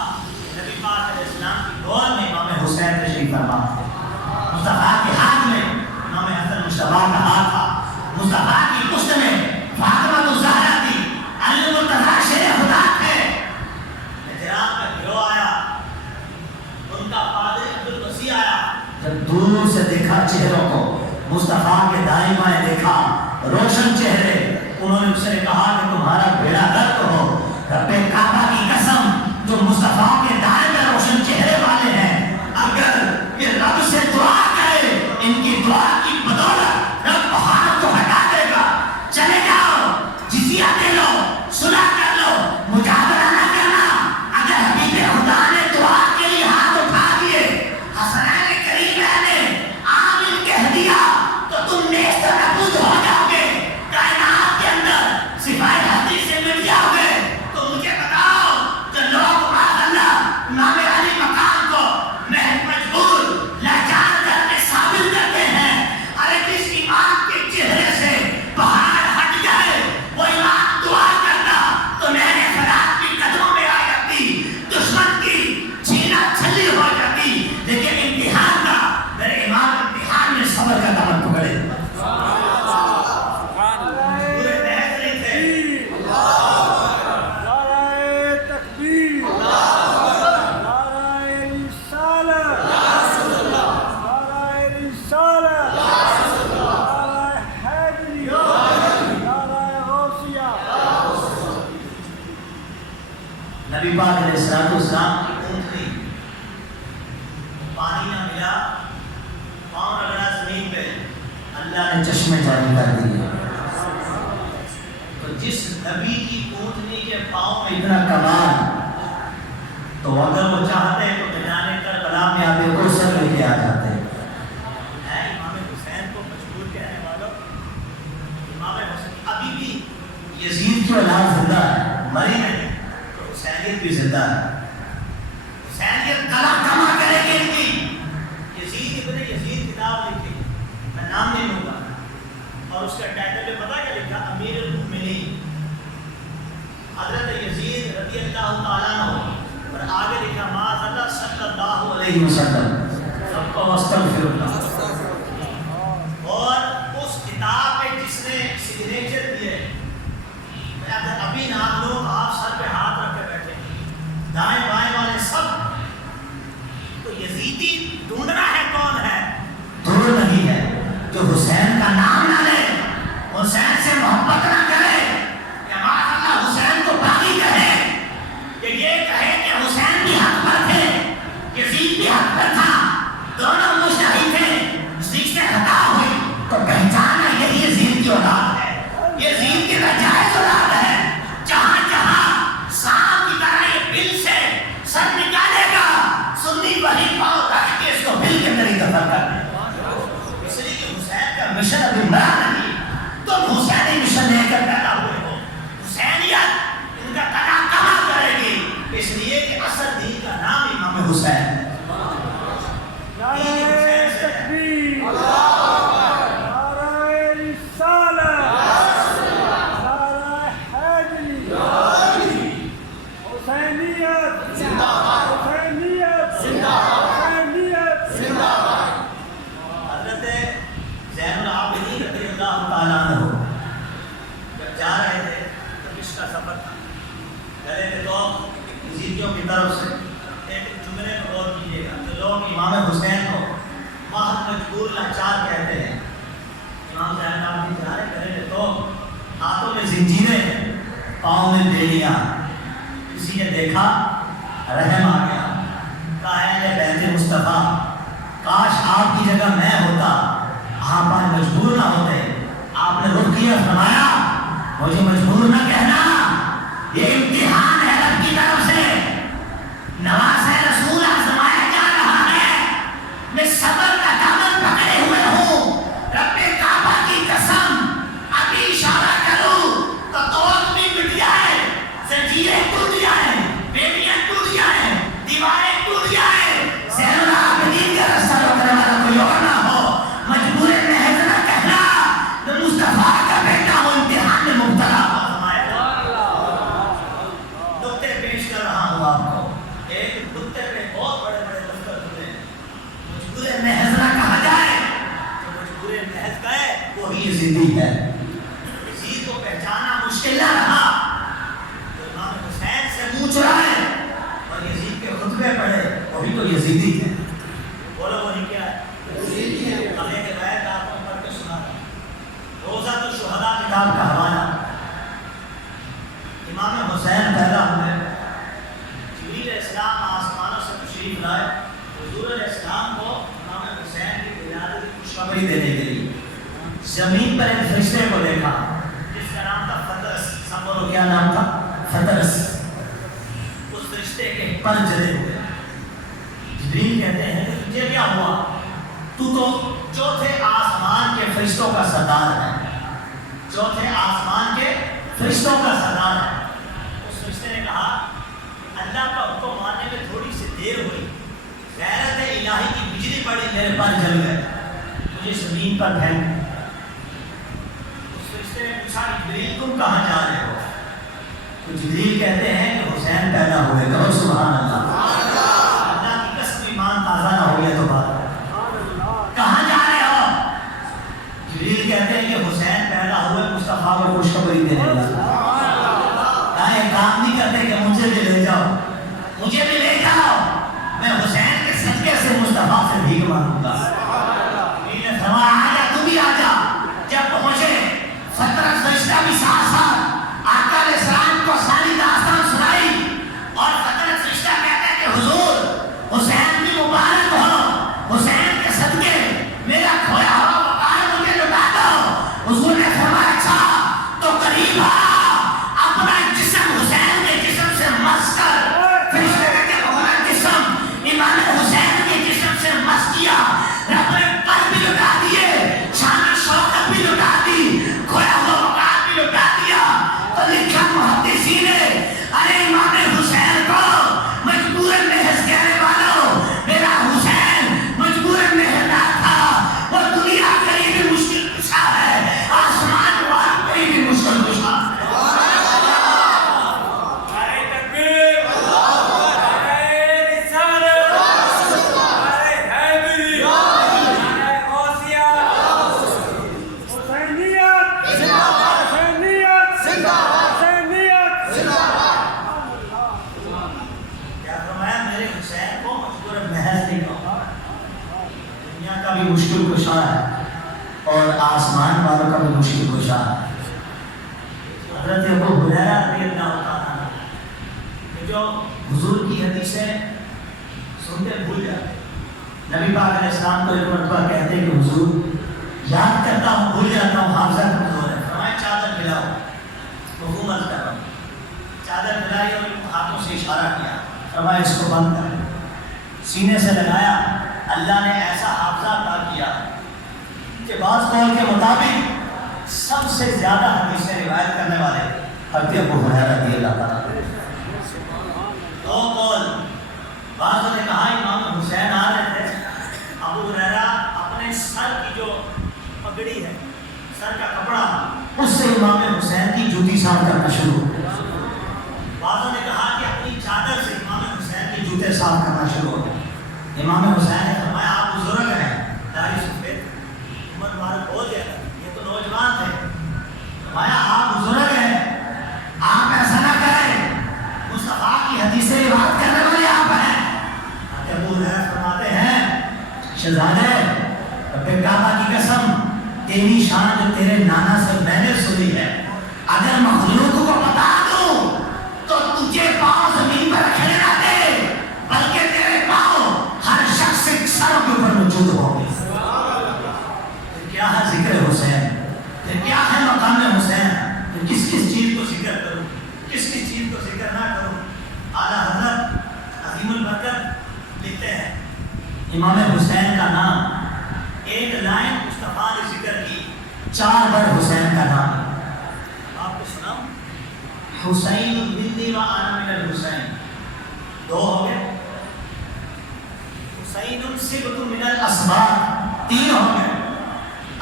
نبی پاک علیہ السلام کی دور میں امام حسین تشریف فرما تھے. مصطفیٰ کے ہاتھ میں امام حسن مصطفیٰ کا ہاتھ تھا, مصطفیٰ کی پشت میں فاطمہ الزہرا تھی, علی المرتضیٰ شیر خدا تھے. نجران کا گروہ آیا, ان کا پادری عبدالوسیع آیا. جب دور سے دیکھا چہروں کو, مصطفیٰ کے دائیں بائیں دیکھا, روشن چہرے, انہوں نے اس سے کہا کہ تمہارا بیڑا غرق ہو. رب کعبہ کی قسم, جو مصطفیٰ کے دائیں میں روشن چہرے والے ہیں, اگر یہ رب سے دعا کرے, ان کی دعا کی بدولت رب پہاڑ کو ہٹا دے گا. چلے جاؤ, جزیہ دے لو, صلح کر لو, مجادلہ نہ کرنا. اگر حبیب خدا نے دعا کے لیے ہاتھ اٹھا دیے, حسنین کریمین نے آمین کہہ دیا, تو تم نیست و نابود ہو جاؤ گے, کائنات کے اندر صفائے حدیث سے مل جاؤ گے. تو مجھے بتاؤ جو لوگ اللہ اللہ نے چشمے جاری کر دیے. تو جس نبی کی اونٹنی کے پاؤں میں اتنا کمال، تو اگر وہ چاہتے تو میدان کربلا میں آپ کو سر لے کے آ جاتے. امام حسین کو مجبور کہنے والوں، امام حسین ابھی بھی یزید کی اولاد زندہ ہے، مری نہیں، تو حسینیت بھی زندہ ہے. حسینیت کلا کما کرے گی ان کی. یزید ابن یزید کتاب لکھی، میں نام نہیں لوں گا، اور اس کا ٹائٹل میں پتہ کیا لکھا؟ امیر المؤمنین حضرت یزید رضی اللہ تعالیٰ عنہ، اور آگے لکھا معاذ اللہ صلی اللہ علیہ وسلم. سب کو استغفر اللہ. اور اس کتاب پہ جس نے سگنیچر دیے، میں اگر ابھی نام لوں تو آپ سر پہ ہاتھ رکھ کے بیٹھے، دائیں بائیں والے سب. تو یزیدی ڈھونڈنا ہے کون ہے؟ دور نہیں ہے جو حسین کا نام نہ لے، حسین سے محبت نہ کرے، کہ معاذ اللہ حسین کو باغی کہے، کہ یہ کہے کہ حسین بھی حق پر تھے، یزید بھی حق پر تھا، دونوں مجتہد تھے، سیکھتے خطا ہوئی، تو پہچانا یہی یزید کی اولاد ہے، یزید کی ناجائز اولاد ہے. جہاں جہاں سانپ کی طرح یہ بل سے سر نکالے گا، سنی وہی پاؤں رکھ کے اس کو بل کے اندر ہی دفن کر دیں. اس لیے کہ حسین کا مشن ابھی مرا نہیں، تم حسینی مشن لے کر پیدا ہوئے ہو. حسینیت ان کا کلا کما کرے گی، اس لیے کہ اصل دین کا نام امام حسین ہے. کی طرف سے ایک جملے کو غور کیجیے گا کہ لوگ امام حسین کو محض مجبور لاچار کہتے ہیں. امام صاحب آپ کی جا رہے کریں تو ہاتھوں میں زنجیریں، پاؤں میں بیڑیاں. کسی نے دیکھا رحم آ گیا، کہا ہے بیت مصطفیٰ کاش آپ کی جگہ میں ہوتا، آپ آج مجبور نہ ہوتے. آپ نے رخ کیا، فرمایا مجھے مجبور نہ کہنا، یہ امتحان ہے رب کی طرف سے، نواز رسول آزمایا جا رہا ہے. میں صبر کا دامن پکڑے ہوئے ہوں. رب کعبہ کی قسم ابھی اشارہ کروں تو توق بھی مٹ جائے، زنجیریں ٹوٹ جائیں، بیڑیاں ٹوٹ جائیں، دیواریں ٹوٹ جائیں، زین العابدین کا رستہ روکنے والا کوئی اور نہ ہو. مجبور محض نہ کہنا، میں مصطفیٰ کا بیٹا ہوں، امتحان میں مبتلا ہوں. یزیدی ہے. یزید کو پہچانا مشکل نہ رہا تو امام حسین سے منہ چڑھائے اور یزید کے خطبے پڑھے، وہ بھی تو یزیدی ہے. بولو وہی کیا ہے؟ یزیدی ہے. اب ایک روایت آپ کو پڑھ کے سنا تھا، روزہ الشہداء کتاب کا حوالہ. امام حسین پیدا ہوئے، جبریل علیہ السلام آسمانوں سے تشریف لائے حضور علیہ السلام کو امام حسین کی ولادت کی خوشخبری دینے کے لیے. زمین پر ایک فرشتے کو دیکھا جس کا نام تھا فترس. سب بولو کیا نام تھا؟ فترس. اس فرشتے کے پر جلے ہوئے. جبریل کہتے ہیں کہ تجھے کیا ہوا؟ تو چوتھے آسمان کے فرشتوں کا سردار ہے، چوتھے آسمان کے فرشتوں کا سردار ہے. اس فرشتے نے کہا اللہ کا حکم ماننے میں تھوڑی سی دیر ہوئی، غیرت الہی کی بجلی پڑی، میرے پر جل گئے، مجھے زمین پر پھینک. جبریل تم کہاں جا رہے ہو؟ تو جبریل کہتے ہیں کہ حسین پیدا ہوئے. کہو سبحان اللہ. اللہ کی قسم ایمان تازہ نہ ہو گیا تو بات. کہاں جا رہے ہو؟ جبریل کہتے ہیں کہ حسین پیدا ہوئے، مصطفیٰ کو خوشخبری دینے لگا. ایک کام نہیں کرتے کہ مجھے بھی لے جاؤ، مجھے بھی لے جاؤ، میں حسین کے صدقے سے مصطفیٰ سے بھیک مانگوں گا. جبریل نے فرمایا آجا، تو بھی آجا. جب پہنچے فترس فرشتہ بھی ساتھ ساتھ آقا علیہ السلام کو ساری داستان سنائی، اور فترس فرشتہ کہتا ہے کہ حضور حسین کی مبارک ہو، حسین کے صدقے میرا کھویا ہوا وقار مجھے لوٹا دو. دنیا کا بھی مشکل کشا ہے اور آسمان والوں کا بھی مشکل کشا ہے۔ حضرت ابو ہریرہ رضی اللہ تعالیٰ عنہ کہ جو حضور کی حدیثیں سنتے بھول جاتے، نبی پاک علیہ السلام کو ایک مرتبہ کہتے کہ حضور یاد کرتا ہوں بھول جاتا ہوں، حافظہ کمزور ہے، فرمایا چادر پھیلاؤ، مفہوم عرض کر رہا ہوں۔ چادر پھیلائی اور ہاتھوں سے اشارہ کیا، فرمایا اس کو بند کر، سینے سے لگایا۔ اللہ نے ایسا حافظہ عطا کیا کہ بعض قول کے مطابق سب سے زیادہ حدیثیں روایت کرنے والے حضرت ابو ہریرہ رضی اللہ تعالیٰ عنہ۔ دو قول، بعضوں نے کہا امام حسین آ رہے تھے، ابو ہریرہ اپنے سر کی جو پگڑی ہے، سر کا کپڑا، اس سے امام حسین کی جوتی صاف کرنا شروع ہو گیا۔ بعضوں نے کہا کہ اپنی چادر سے امام حسین کی جوتے صاف کرنا شروع ہو گیا۔ امام حسین نے فرمایا آپ بزرگ ہیں، داڑھی سفید، عمر مبارک بہت زیادہ، یہ تو نوجوان تھے، فرمایا آپ بزرگ ہیں، آپ ایسا نہ کریں، مصطفیٰ کی حدیثیں روایت کرنے والے آپ ہیں۔ ابو ہریرہ فرماتے ہیں شہزادے رب کعبہ کی قسم، تیری شان جو تیرے نانا سے میں نے سنی ہے، اگر مخلوق کو بتا دوں تو تجھے پاؤں زمین پر رکھنے نہ دے، بلکہ تیرے پاؤں ہر شخص کے سر کے اوپر موجود ہوں گے۔ پھر کیا ہے ذکر حسین، پھر کیا ہے مقام حسین، پھر کس کس چیز کو ذکر کروں، کس کس چیز کو ذکر نہ کروں۔ اعلیٰ حضرت عظیم البرکت لکھتے ہیں امام حسین کا نام ایک لائن مصطفیٰ نے ذکر کی، 4 بار حسین کا نام آپ کو سناؤں۔ حسین منی و انا من الحسین، 2 ہو گئے۔ حسین سبط من الاسباط، 3 ہو گئے۔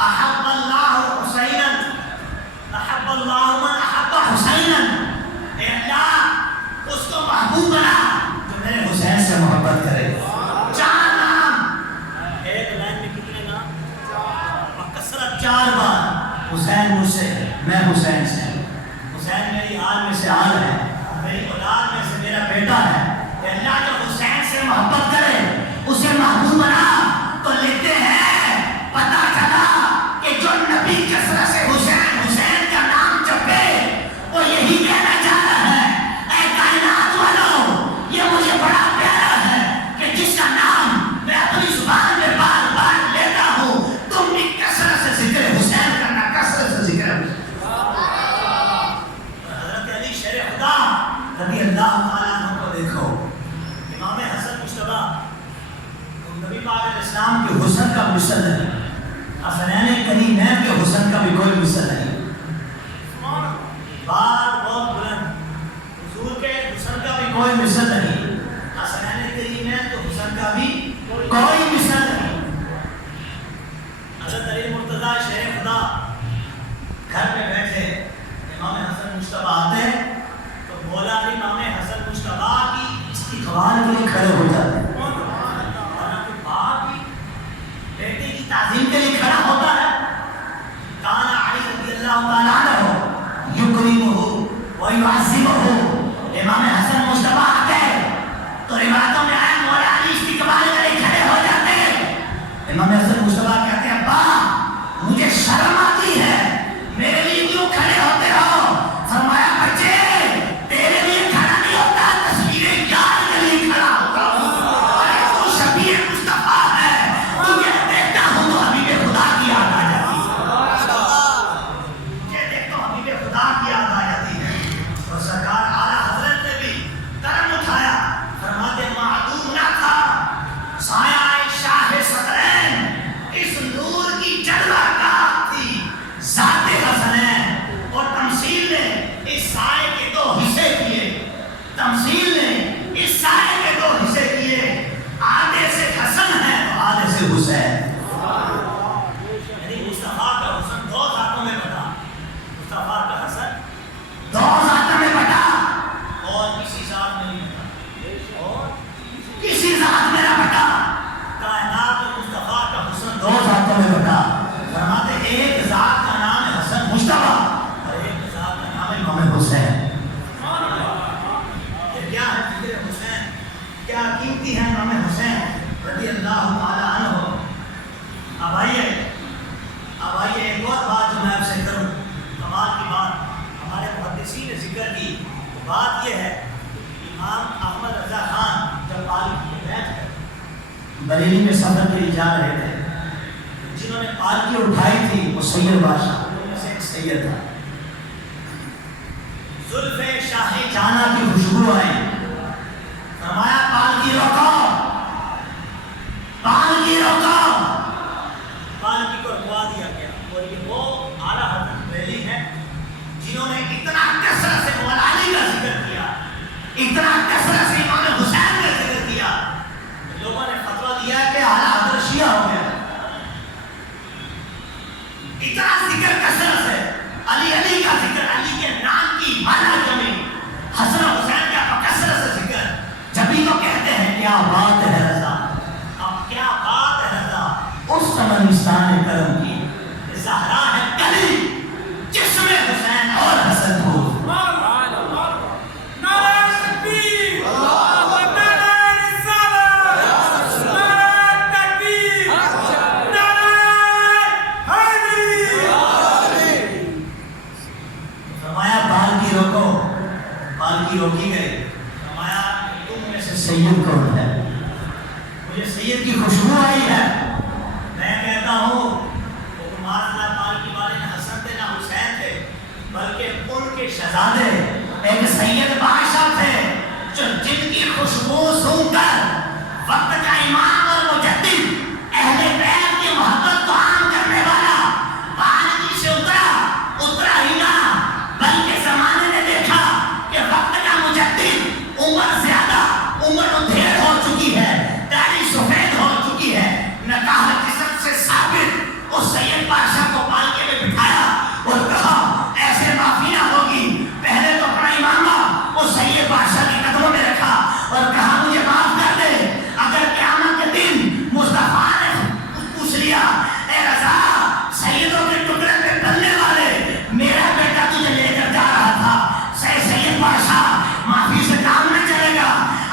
احب اللہ حسینا، احب اللہ من احب حسینا، اے اللہ اس کو محبوب بنا جو میرے حسین سے محبت کرے۔ 4 نام، ایک لائن میں کتنے نام؟ 4 بار حسین مجھ سے، میں حسین سے، حسین میری آل میں سے آل ہے، میری اولاد میں سے میرا بیٹا ہے۔ اللہ جو حسین سے محبت کرے اسے محبوب بنا۔ تو لکھتے ہیں پتہ چلا کہ جو نبی کثرت سے حسین حسین کا نام جپے وہ یہی کہنا چاہتا ہے اے کائنات والوں، یہ مجھے بڑا پیارا ہے کہ جس کا نام میں اپنی زبان میں بار بار لیتا ہوں، تم بھی کثرت سے ذکر حسین کرنا، کثرت سے ذکر حسین۔ حضرت علی شیر خدا رضی اللہ تعالیٰ عنہ کو دیکھو، امام حسن مجتبیٰ نبی پاک علیہ السلام کے حسن کا مثل نہیں، حسنین کریمین کے حسن کا بھی کوئی مثل نہیں، بات بہت بلند، حضور کے حسن کا بھی کوئی مثل نہیں، حسنین کریمین کے حسن کا بھی کوئی مثل نہیں۔ حضرت علی مرتضیٰ شیر خدا گھر میں بیٹھے، امام حسن مجتبیٰ آتے تو بولا امام حسن مجتبیٰ کی استقبال کے لیے کھڑے ہو جاتے، بیٹے کی تعظیم کے لیے کھڑا ہوتا ہے۔ کان علی رضی اللہ تعالیٰ عنہ یکرمہ و یعظمہ، امام حسن مجتبیٰ آتے تو روایتوں میں آیا مولا علی استقبال کے لیے کھڑے ہو جاتے۔ امام حسن مجتبیٰ کہتے ہیں ابا مجھے شرم آتی ہے، میرے لیے کیوں کھڑے ہوتے ہو؟ فرمایا بچے تیرے لیے کھڑا نہیں ہوتا، تصویر یاد کے لیے کھڑا ہوتا ہوں، اور تو شبیہ مصطفیٰ ہے، تجھے دیکھتا ہوں تو حبیب خدا کی یاد آ جاتی ہے، مجھے دیکھتا ہوں حبیب خدا کی یاد آ جاتی ہے۔ اور سرکار اعلیٰ حضرت نے بھی کرم اٹھایا، فرماتے معدوم نہ تھا سایہ شاہ صدرین، اس نور کی جلوہ گاہ تھی ذات حسنین، اور تمثیل نے اس سائے کے 2 حصے کیے، تمثیل نے اس سائے کے 2 حصے کیے، آدھے سے حسن ہے تو آدھے سے حسین۔ یعنی مصطفیٰ کا حسن 2 ذاتوں میں بٹا، مصطفیٰ کا حسن 2 ذاتوں میں بٹا، اور کسی ذات میں نہیں بٹا، اور کسی ذات میں نہ بٹا۔ کائنات میں مصطفیٰ کا حسن 2 ذاتوں میں بٹا، فرماتے ایک ذات کا نام ہے حسن مجتبیٰ اور ایک ذات کا نام ہے امام حسین۔ یہ کیا ہے ذکر حسین، کیا قیمتی ہے امام حسین رضی اللہ تعالیٰ عنہ۔ نبی جا رہے تھے، جنہوں نے پالکی اٹھائی تھی وہ سید بادشاہ، ان میں سے ایک سید تھا۔ زلف شاہ جانا کی خوشبو آئی، فرمایا پالکی روکو، پالکی روکو، پالکی کو رکوا دیا گیا۔ اور یہ وہ اعلیٰ حضرت بریلوی ہیں جنہوں نے اتنا کثرت سے مولا علی کا ذکر کیا، اتنا کثرت سے امام حسین کا ذکر کیا، لوگوں نے فتویٰ دیا کہ اعلیٰ حضرت شیعہ ہو گیا۔ اتنا ذکر کثرت سے، علی علی کا ذکر، علی کے نام کی مانا جمی، حسن و حسین کا کثرت سے ذکر، جبھی تو کہتے ہیں کیا بات ہے رضا، اب کیا بات ہے رضا، اس چمنستان کرم کی زہرا ہے کلی، جس میں حسین اور حسن ہو۔ پالکی روکی گئی، فرمایا تم میں سے سید کون ہے؟ مجھے سید کی خوشبو آئی ہے۔ میں کہتا ہوں حکومت پالکی والے نہ حسن تھے نہ حسین تھے، بلکہ ان کے شہزادے ایک سید بادشاہ تھے جو جن کی خوشبو سونگھ کر وقت کا امام اور مجدد اہل بیت کی محبت کو عام کرنے والا پالکی سے اترا ہی نہ، بلکہ زمانے نے دیکھا کہ وقت کا مجدد عمر زیادہ، عمر ادھیڑ ہو چکی ہے، داڑھی سفید ہو چکی ہے، نکاح جسم سے ثابت اس سید بادشاہ کو پالکی میں بٹھایا اور کہا ایسے معافی نہ ہوگی۔ پہلے تو اپنا امامہ اس سید بادشاہ کے قدموں میں رکھا اور کہا مجھے معاف کر دے، اگر قیامت کے دن مصطفیٰ نے پوچھ لیا اے رضا سیدوں کے ٹکڑے پہ بننے والے میرا بیٹا تجھے لے کر جا رہا تھا، سید بادشاہ معافی سے کام نہیں چلے گا،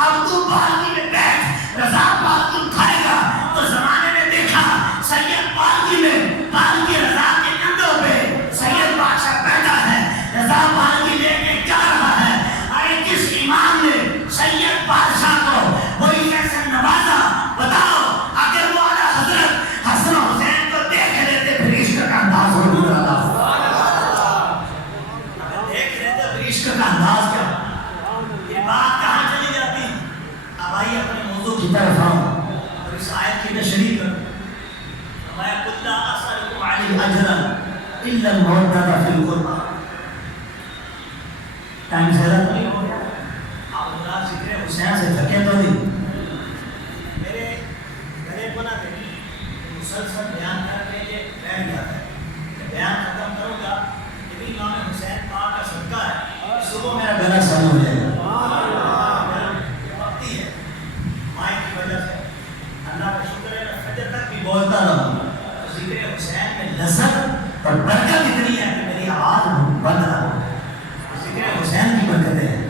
اب تو پالکی میں بیٹھ، رضا پالکی اٹھائے گا، تو زمانے نے دیکھا سید پالکی میں، پالکی رضا کے کندھوں پہ، سید بادشاہ بیٹھا ہے، رضا پالکی لے کے جا رہا ہے۔ ارے کس امام نے سید بادشاہ کو وہی کیسے نوازا؟ بتاؤ، اگر وہ اعلیٰ حضرت حسن و حسین کو دیکھ لیتے پھر عشق کا انداز ہو رہا تھا، عشق کا انداز کیا، یہ بات کہاں چلی جاتی؟ اب آئیے اپنے موضوع کی طرف آؤں اور اس آیت کی تشریح کروں۔ فرمایا قُلْ لَا أَسْأَلُكُمْ عَلَيْهِ أَجْرًا إِلَّا الْمَوَدَّةَ فِي الْقُرْبَى۔ ٹائم زیادہ تو نہیں ہو گیا؟ آپ حضرات ذکر حسین سے تھکے تو نہیں؟ میرے گھرے کو نہ دیکھیں، مسلسل بیان کر کے یہ بیٹھ جاتا ہے، بیان ختم کروں گا کہ امام حسین پاک کا صدقہ ہے، صبح میرا گلا سن ہو جائے گا، وقتی ہے مائک کی وجہ سے، اللہ کا شکر ہے میں فجر تک بھی بولتا رہا ہوں، ذکر حسین میں لذت اور برکت اتنی ہے کہ میری آواز بند نہ ہو، ذکر حسین کی برکتیں ہیں۔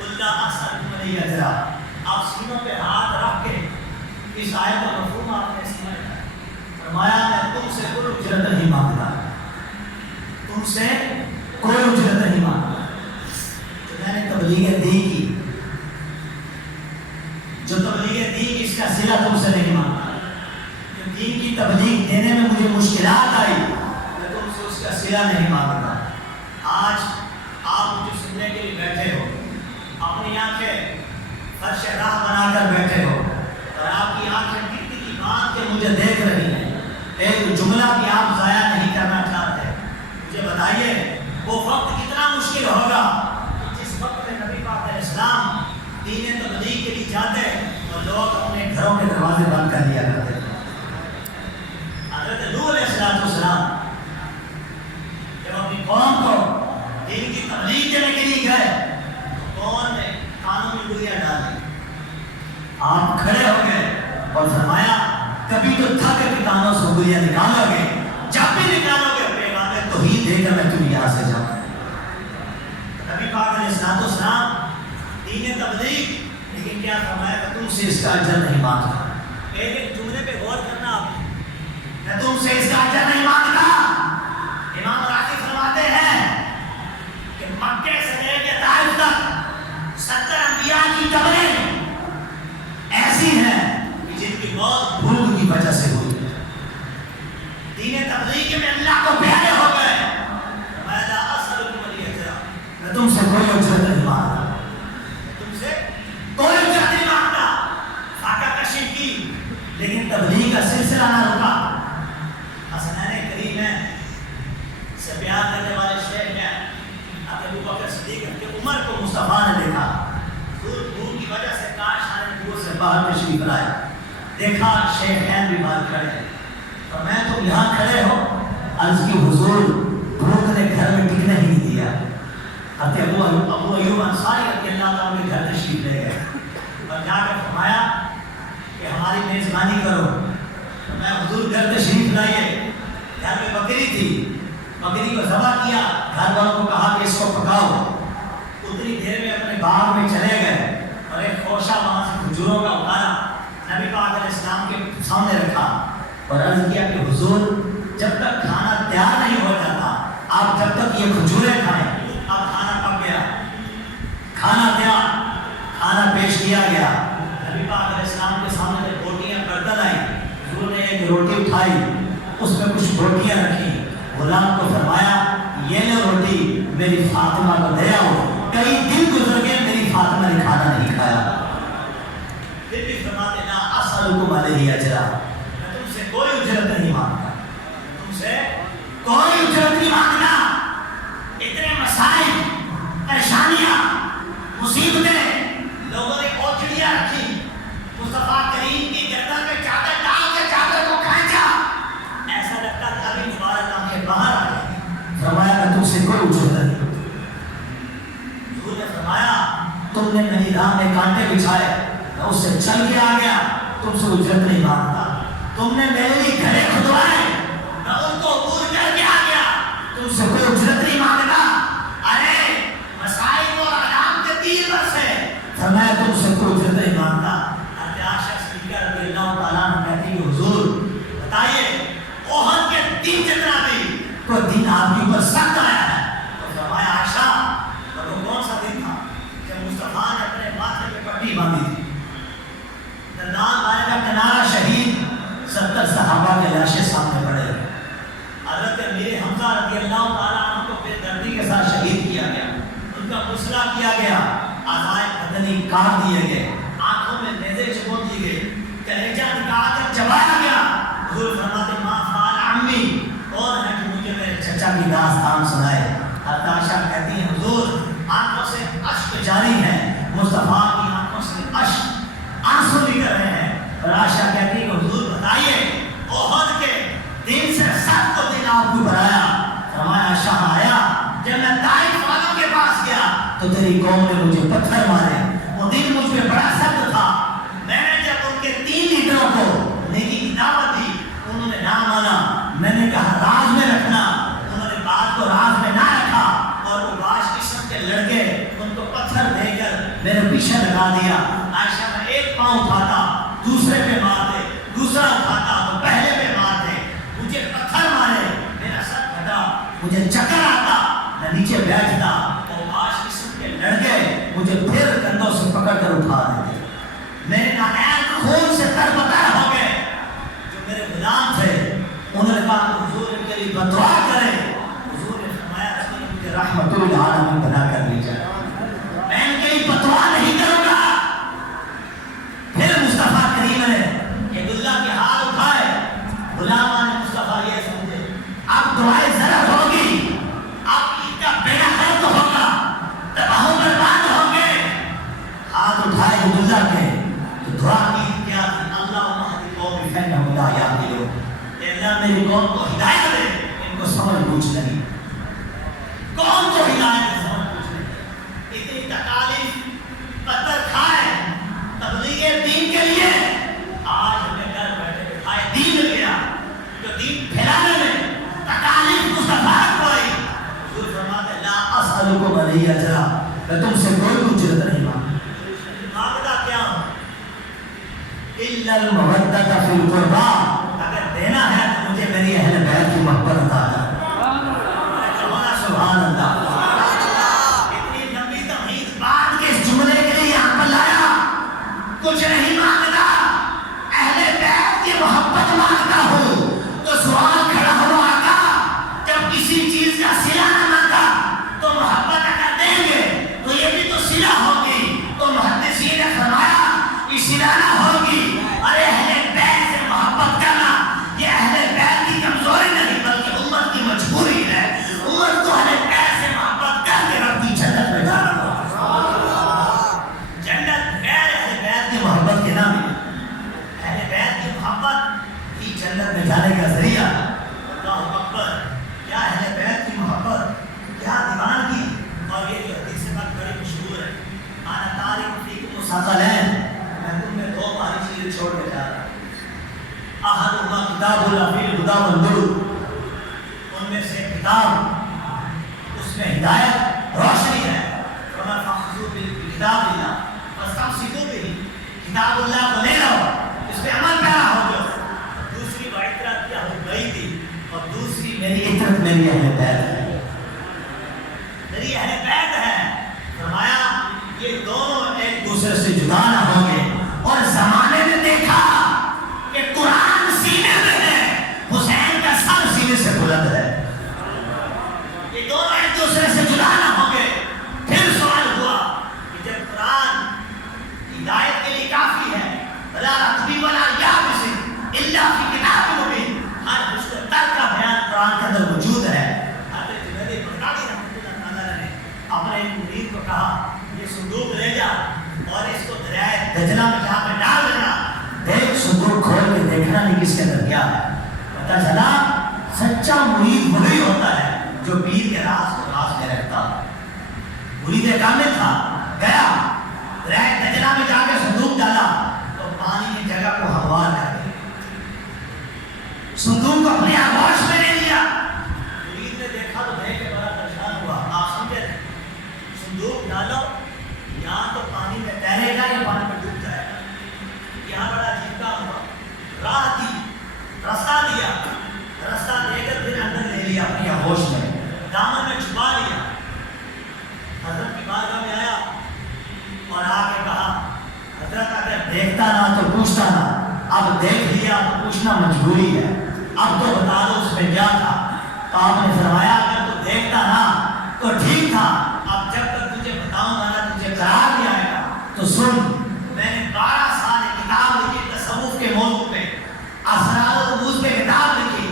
اللہ احسن علیہ اجرا، آپ سینوں پہ ہاتھ رکھ کے اس آیت کا مفہوم آپ نے سمجھا، فرمایا میں تم سے کوئی اجرت نہیں مانگتا، تم سے کوئی اجرت نہیں مانگتا، جو میں نے تبلیغ دین کی، جو تبلیغ دین اس کا صلہ تم سے نہیں مانگتا، جو دین کی تبلیغ دینے میں مجھے مشکلات آئی میں تم سے اس کا صلہ نہیں مانگتا۔ آج آپ مجھے سننے کے لیے بیٹھے ہو، اپنی آنکھیں فرش راہ بنا کر بیٹھے ہو اور آپ کی آنکھیں کتنی کی بات کے مجھے دیکھ رہی ہیں، ایک جملہ بھی آپ ضائع نہیں کرنا چاہتے، مجھے بتائیے وہ وقت کتنا مشکل ہوگا جس وقت میں نبی پاک علیہ السلام دین تبلیغ کے لیے جاتے اور لوگ اپنے گھروں کے دروازے بند کر دیا کرتے۔ حضرت نوح علیہ السلام جب اپنی قوم کو دین کی تبلیغ دینے کے لیے گئے تو قوم نے قانون میں گولیاں ڈالی، آپ کھڑے ہو گئے اور فرمایا کبھی تو تھک کے کانوں سے گولیاں نکالو گے، جب بھی نکالو گے پیغام توحید دے کر میں تم یہاں سے جاؤں۔ نبی پاک علیہ السلام دین تبلیغ، لیکن کیا فرمایا کہ تم سے اس کا اجر نہیں مانگتا۔ ایک جملے پہ غور کرنا، آپ میں تم سے اس کا اجر نہیں مانگتا۔ امام راضی فرماتے ہیں کہ مکے سے لے کے طائف تک 70 انبیاء کی قبریں ایسی ہیں کہ جن کی موت بھول دین تبلیغ میں اللہ کو پیارے ہو گئے، میں لا اسألکم علیہ اجرا، میں تم سے کوئی اجرت نہیں مانگتا، تم سے کوئی اجرت نہیں مانگتا، فاقہ کشی کی لیکن تبلیغ کا سلسلہ نہ رکا۔ حسنین کریم ہے سے بیان کرنے والے شیخ ہیں ابو بکر صدیق کہ عمر کو مصطفیٰ نے دیکھا، دور کی وجہ سے کاش آنے دور سے باہر تشریف لائے، دیکھا شیخین بھی باہر کھڑے ہیں، تو میں تو یہاں کھڑے ہو، عرض کی حضور بھوک نے گھر میں ٹکنے ہی نہیں دیا، ابو ایوب انصاری رضی اللہ تعالیٰ کے گھر تشریف لے گئے اور جا کر فرمایا کہ ہماری میزبانی کرو، تو میں حضور گھر تشریف لائیے، گھر میں بکری تھی، بکری کو ذبح کیا، گھر والوں کو کہا کہ اس کو پکاؤ، اتنی دیر میں اپنے باغ میں چلے گئے اور ایک خوشہ وہاں سے کھجوروں کا اتارا، نبی پاک علیہ السلام کے سامنے رکھا اور عرض کیا کہ حضور جب تک کھانا تیار نہیں ہو جاتا آپ جب تک یہ کھجوریں کھائیں، اب کھانا پک گیا، کھانا تیار، کھانا پیش کیا گیا، نبی پاک علیہ السلام کے سامنے جب روٹیاں برتن آئی، حضور نے ایک روٹی اٹھائی، اس میں کچھ روٹیاں رکھی، غلام کو فرمایا یہ لو روٹی میری فاطمہ کو دے آؤ، کئی دن گزر گئے میری فاطمہ نے کھانا نہیں کھایا، پھر بھی فرماتے لا اسألکم علیہ اجرا، میں تم سے کوئی اجرت نہیں مانگتا، تم سے کوئی اجرت نہیں مانگتا، اتنے مسائل، پریشانیاں، مصیبتیں، لوگوں نے اوچڑیاں رکھی، مصطفیٰ کریم کی گردن میں چادر ڈال کے چادر کو کھینچا، ایسا لگتا تھا ابھی مبارک آنکھیں باہر آ گئی، فرمایا میں تم سے کوئی اجرت نہیں، حضور نے فرمایا تم نے میری راہ میں کانٹے بچھائے، میں اس سے چل کے آ گیا، تم سے اجرت نہیں مانگتا، تم نے میرے لیے گھڑے کھدوائے، میں ان کو عبور کر کے آ گیا، تم سے کوئی اجرت نہیں مانگتا، ارے مسائل اور آرام کے 3 برس ہے، فرمایا تم سے کوئی اجرت نہیں مانگتا۔ حضرت عائشہ صدیقہ رضی اللہ تعالیٰ عنہ کہتی ہیں کہ حضور بتائیے احد کے دن جتنا بھی کوئی دن آپ کے اوپر سخت آیا ہے، تو فرمایا عائشہ اور وہ کون سا دن تھا جب مصطفیٰ نے اپنے ماتھے پہ پٹی باندھی تھی، دندان مارے کا کنارہ شہید، 70 صحابہ کے لاشیں سامنے پڑے، حضرت امیر حمزہ رضی اللہ تعالیٰ عنہ کو بے دردی کے ساتھ شہید کیا گیا، ان کا غسلہ کیا گیا، اعضائے بدنی کاٹ دیے گئے، آنکھوں میں نیزے چبو دی گئی، کلیجہ نکال کر چبایا گیا، حضور فرماتے ماں فعل عمی، کون ہے کہ مجھے میرے چچا کی داستان سنائے، حضرت عائشہ کہتی ہیں حضور آنکھوں سے اشک جاری ہے، مصطفیٰ کی آنکھوں سے اشک آنسو نکل رہے ہیں، اور عائشہ کہتی ہے کہ حضور بتائیے احد کے دن سے 7 دن آپ کو بنایا، فرمایا شاہ آیا جب میں طائف والوں کے پاس گیا تو تیری قوم نے مجھے پتھر مارے، وہ دن مجھ پہ بڑا سخت تھا، میں نے جب ان کے 3 لیڈروں کو نیکی کی دعوت دی انہوں نے نہ مانا، میں نے کہا راز میں رکھنا، انہوں نے بات کو راز میں نہ رکھا، اور وہ باش قسم کے لڑکے ان کو پتھر دے کر میرے پیچھے لگا دیا، عائشہ میں ایک پاؤں اٹھاتا دوسرے پہ مارتے، دوسرا اٹھاتا تو پہلے پہ مارتے، مجھے پتھر مارے، میرا سر پھٹا، مجھے چکر آتا، میں نیچے بیٹھتا، وہ باش قسم کے لڑکے مجھے پھر کندھوں سے پکڑ کر اٹھا دیتے، میرے ناقائل خون سے تربتر ہو گئے، جو میرے غلام تھے انہوں نے کہا حضور ان کے لیے بدعا کرے، حضور نے فرمایا رسول مجھے رحمت للعالمین بنا کر لی جائے، میں ان کے لیے بدعا نہیں کروں گا۔ پھر مصطفیٰ کریم نے عبداللہ کے ہاتھ اٹھائے، غلامان مصطفیٰ یہ سمجھے اب دعائیں ضرر ہوگی، اب ان کا بیڑا غرق ہوگا، تباہ و برباد ہوں گے، ہاتھ اٹھائے عبداللہ کے تو دعا کی کیا تھی، اللہم اہد قومی فانہم لا یعقلون، اے اللہ میری قوم کو ہدایت دے، ان کو سمجھ بوجھ نہیں، قوم کو ہدایت دے سمجھ بوجھ نہیں، اتنی تکالیف پتھر کھائے تبلیغ دین کے لیے، آج ہمیں گھر بیٹھے بٹھائے دین مل گیا، جو دین پھیلانے میں تکالیف مصطفیٰ کو آئی، حضور فرماتے لا اسألکم علیہ اجرا، میں تم سے کوئی اجرت نہیں مانگتا، کیا الا المودۃ فی القربى، اگر دینا ہے تو مجھے میری اہل بیت کی محبت عطا کر، سبحان اللہ، اتنی لمبی توحید بعد کے اس جملے کے لیے یہاں پر لایا، کچھ نہیں مانگتا، اہل بیت کی محبت مانگتا ہوں، تو سوال کھڑا جنت میں جانے کا ذریعہ. اللہ اکبر. کیا اہل بیت کی محبت, کیا دیوانگی. اور یہ جو حدیث پاک بڑی مشہور ہے, انا تارک فیکم ثقلین, میں تم میں دو بھاری چیزیں چھوڑ کے جا رہا ہوں. احدہما کتاب اللہ فی الہدی والنور, ان میں سے کتاب, اس میں ہدایت روشنی ہے. فمن فخذوا بکتاب اللہ فاستمسکوا بہ, کتاب اللہ کو لے لو, اس پہ عمل کرا ہو جو. دوسری وعطرت کیا ہو گئی تھی, اور دوسری میری عطرت میری اہل بیت ہے, میری اہل بیت ہے. فرمایا یہ دونوں ایک دوسرے سے جدا نہ ہوں گے. اور زمانے نے دیکھا کہ قرآن سینے میں ہے, حسین کا سر سینے سے بلند ہے. یہ دونوں ایک دوسرے سے جدا نہ ہوں گے. پھر سوال ہوا کہ جب قرآن ہدایت کے لیے کافی ہے, ولا رتبی ولا یابس الا فی کتاب مبین, ہر مشتق کا بیان قرآن کے اندر موجود ہے. حضرت جنید بغدادی رحمۃ اللہ تعالیٰ نے اپنے ایک مرید کو کہا یہ صندوق لے جا اور اس کو دریائے دجلہ میں جہاں پہ ڈال دینا. دیکھ صندوق کھول کے دیکھنا نہیں کس کے اندر کیا ہے. پتہ چلا سچا مرید وہی ہوتا ہے جو پیر کے راز کو راز میں رکھتا. مرید کامل تھا, گیا دریائے دجلہ میں جا کے صندوق ڈالا تو پانی کی جگہ کو ہموار کر دیا. صندوق کو اپنے آغوش میں لے لیا. مرید نے دیکھا تو دیکھ کے بڑا پریشان ہوا. آپ سمجھے تھے صندوق ڈالو یہاں تو پانی میں تیرے گا یا پانی میں ڈوب جائے گا. یہاں بڑا عجیب کام ہوا. راہ دی, رستہ دیا, رستہ دے کر پھر اندر لے لیا اپنی آغوش میں, دامن میں چھپا لیا. حضرت کی بارگاہ میں آیا اور آ کے کہا حضرت اگر دیکھتا نہ تو پوچھتا نہ, اب دیکھ لیا تو پوچھنا مجبوری ہے, اب تو بتا دو اس میں کیا تھا. تو آپ نے فرمایا اگر تو دیکھتا نہ تو ٹھیک تھا, اب جب تک تجھے بتاؤں گا نہ تجھے قرار نہیں آئے گا. تو سن, میں نے 12 سال کتاب لکھی تصوف کے موضوع پہ, اسرار و رموز پہ کتاب لکھی.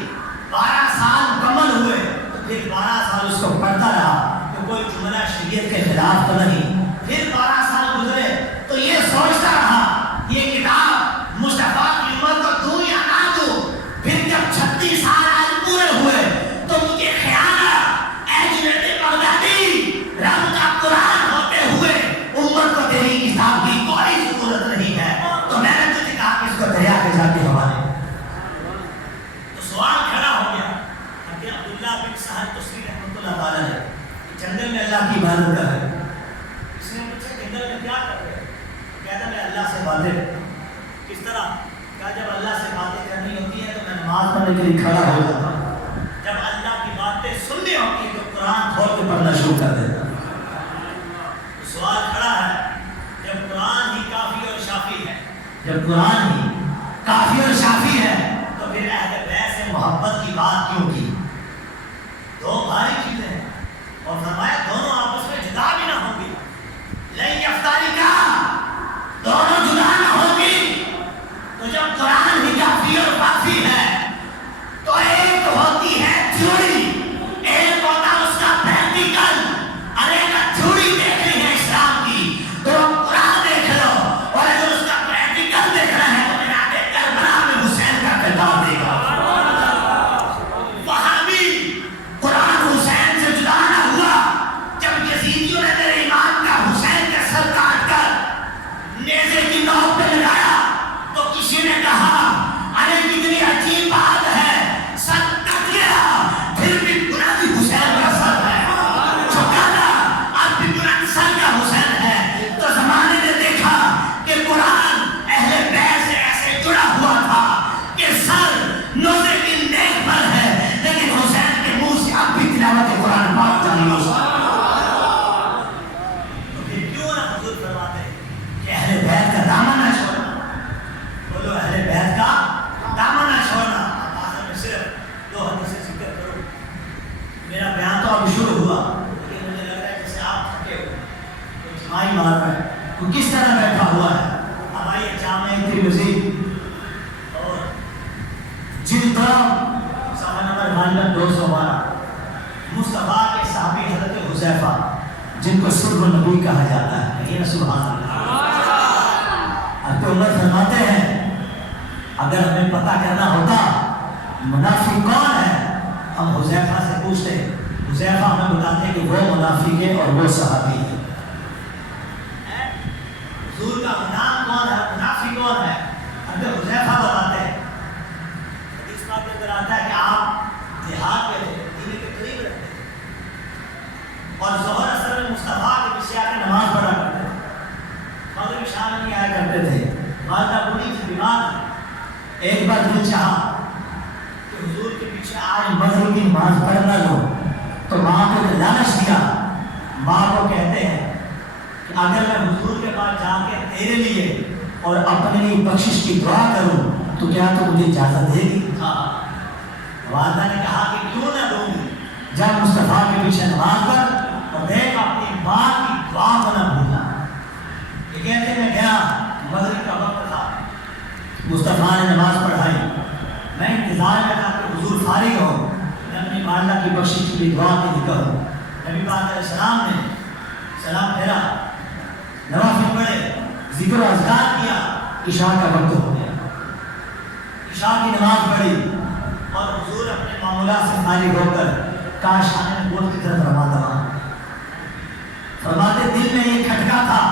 12 سال مکمل ہوئے تو پھر 12 سال اس کو پڑھتا رہا کہ کوئی جملہ شریعت کے خلاف تو نہیں. پھر 12 سال گزرے تو یہ سوچتا رہا یہ کتاب مصطفیٰ کی امت کو دوں یا نہ دوں. پھر جب 36 سال آج پورے ہوئے تو مجھے خیال آیا اے جنید بغدادی, رب کا قرآن ہوتے ہوئے امت کو تیری کتاب کی کوئی ضرورت نہیں ہے. تو میں نے تجھے کہا کہ اس کو دریا کے جا کے حوالے. تو سوال کھڑا ہو گیا کہ عبداللہ بن سہل تستری رحمۃ اللہ تعالیٰ نے جنگل میں اللہ کی عبادت کر رہے. اس نے پوچھا جنگل میں کیا کر رہے؟ کہتا میں اللہ سے باتیں کرتا ہوں. کس طرح؟ کہا جب اللہ سے باتیں کرنی ہوتی ہے تو میں نماز پڑھنے کے لیے کھڑا ہو جاتا ہوں. جب اللہ کی باتیں سننی ہوتی ہے تو قرآن کھول کے پڑھنا شروع کر دیتا ہوں. سوال کھڑا ہے جب قرآن ہی کافی اور شافی ہے, جب قرآن ہی کافی اور شافی ہے تو پھر اہل بیت سے محبت کی بات کیوں کی؟ دو بھاری چیزیں ہیں اور فرمایا دونوں آپس میں جدا بھی نہ ہوں گی. لن یفترقا, دونوں جدا نہ ہوں گی. تو جب قرآن ہی کافی اور کافی ہے تو ایک ہوتی ہے تھیوری, ایک ہوتا اس کا پریکٹیکل. ارے اگر تھیوری دیکھنی ہے اسلام کی تو قرآن دیکھ لو, اور اگر اس کا پریکٹیکل دیکھنا ہے تو بنیاد کربلا میں حسین کا کردار دے گا. وہاں بھی قرآن حسین سے جدا نہ ہوا. جب یزیدیوں نے میرے امام کا حسین کے سر کاٹ کر نیزے کی نوک پہ لگایا تو کسی نے کہا ارے کتنی عجیب بات ہے, سر کٹ گیا پھر بھی بلند حسین کا سر ہے, چھکا تھا اب بھی بلند سر کا حسین ہے. تو زمانے نے دیکھا کہ قرآن اہل بیت سے ایسے جڑا ہوا تھا کہ سر نوزے کی نیک پر ہے لیکن حسین کے منہ سے اب بھی تلاوت قرآن پاک جاری ہو سکتا. تو پھر کیوں نہ حضور فرماتے کہ اہل بیت کا دامن نہ چھوڑنا. بولو اہل بیت کا دامن نہ چھوڑنا. آخر میں صرف 2 حدیثیں ذکر کرو. میرا بیان تو اب شروع ہوا لیکن مجھے لگ رہا ہے جیسے آپ تھکے ہو, کوئی جھمائی مار رہا ہے, وہ کس طرح بیٹھا ہوا ہے. ہماری جامع ترمذی اور جلد صفحہ نمبر 212 مصطفیٰ کے صحابی حضرت حذیفہ جن کو سر النبی کہا جاتا ہے. یہ سبحان اللہ. اب تو عمر فرماتے ہیں اگر ہمیں پتہ کرنا ہوتا منافق کون ہے؟ ہم حذیفہ سے پوچھتے، حذیفہ ہمیں بتاتے ہیں کہ وہ منافق ہے اور وہ صحابی ہے۔ حضور کا نام کون ہے، منافق کون ہے؟ حضرت حذیفہ بتاتے ہیں، حدیث پاک کے اندر آتا ہے کہ آپ جہاد پہ تھے، مدینے کے قریب رہتے تھے اور ظہر اثر میں مصطفیٰ کے پیچھے آ کے نماز پڑھا کرتے تھے، مغرب شام نہیں آیا کرتے تھے، والدہ بوڑھی تھی، بیمار تھی۔ ایک بار دل چاہا کہ حضور کے پیچھے آج مغرب کی نماز پڑھ نہ لو، تو ماں کو لالچ دیا۔ ماں کو کہتے ہیں کہ اگر میں حضور کے پاس جا کے تیرے لیے اور اپنے لیے بخشش کی دعا کروں تو کیا تو مجھے اجازت دے گی؟ والدہ نے کہا کہ کیوں نہ دوں گی، جب مصطفیٰ کے پیچھے نماز پڑھ اور دیکھ اپنی ماں کی دعا کو نہ بھولنا۔ یہ کہتے میں گیا، مغرب کا وقت تھا، مصطفیٰ نے نماز پڑھائی، میں انتظار میں تھا کہ حضور فارغ ہو، میں اپنی والدہ کی بخشش کی دعا کے لیے کروں۔ نبی پاک علیہ السلام نے سلام پھیرا، نوافل پڑھے، ذکر و اذکار کیا، عشاء کا وقت ہو گیا، عشاء کی نماز پڑھی اور حضور اپنے معمولات سے فارغ ہو کر کاش آنے نبوت کی طرف رواں دوا۔ فرماتے دل میں یہ کھٹکا تھا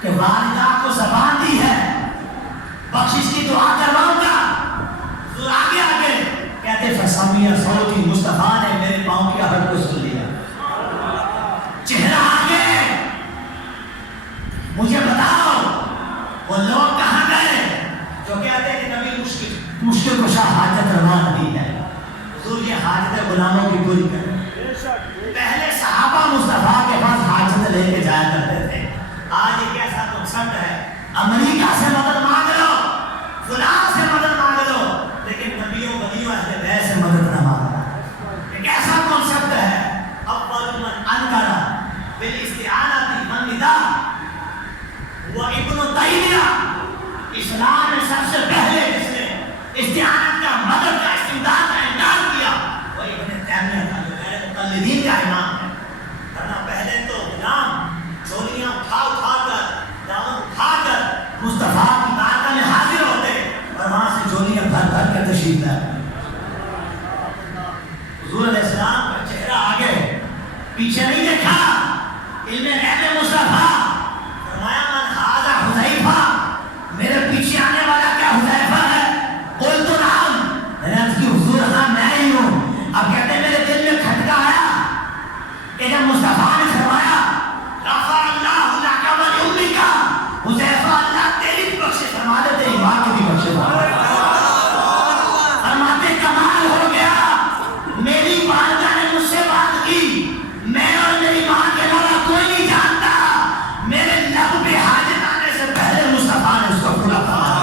کہ والدہ کو زبان دی ہے، بخشش کی دعا کرواؤں گا۔ حضور آگے آگے کہتے فسمیہ صوتی، مصطفیٰ نے میرے پاؤں کی آہٹ کو سن لیا، چہرہ آگے، مجھے بتاؤ وہ لوگ کہاں گئے جو کہتے ہیں کہ نبی مشکل کشا حاجت روا نبی ہے۔ حضور یہ حاجت غلاموں کی پوری کریں۔ پہلے صحابہ مصطفیٰ کے پاس حاجت لے کے جایا کرتے تھے، آج ایک ایسا کنسپٹ ہے امریکہ سے مدد مانگ لو، فلاں سے مدد مانگ لو، لیکن نبیوں ولیوں اہل بیت سے مدد نہ مانگنا۔ ایک ایسا کنسپٹ ہے اول من انکر بالاستعانۃ من ندا وہ ابن تیمیہ، اسلام میں سب سے پہلے جس نے استعانت کا، مدد کا، استمداد کا انکار کیا وہ ابن تیمیہ تھا، جو میرے مقلدین کا امام ہے۔ ورنہ پہلے تو غلام چولیاں اٹھا اٹھا کر، دامن اٹھا کر مصطفیٰ کی بارگاہ میں حاضر ہوتے اور وہاں سے چولیاں بھر بھر کر تشریف لائے۔ حضور علیہ السلام کا چہرہ آگے پیچھے نہیں دیکھا، علم غیب مصطفیٰ فرمایا من ھذا حذیفہ، میرے پیچھے آنے والا کیا حذیفہ ہے؟ قلت نعم، میں نے عرض کی حضور ہاں میں ہی ہوں۔ اب کہتے ہیں میرے دل میں کھٹکا آیا کہ جب مصطفیٰ نے فرمایا غفر اللہ لک ولأمک، حذیفہ اللہ تیری بخشش فرما دے، تیری ماں کی بھی بخشش فرما دے۔ فرماتے کمال ہو گیا، میری والدہ نے مجھ سے بات کی، میں اور میری ماں کے علاوہ کوئی نہیں جانتا، میرے لب پہ حاجت آنے سے پہلے مصطفیٰ نے اس کو پورا فرمایا۔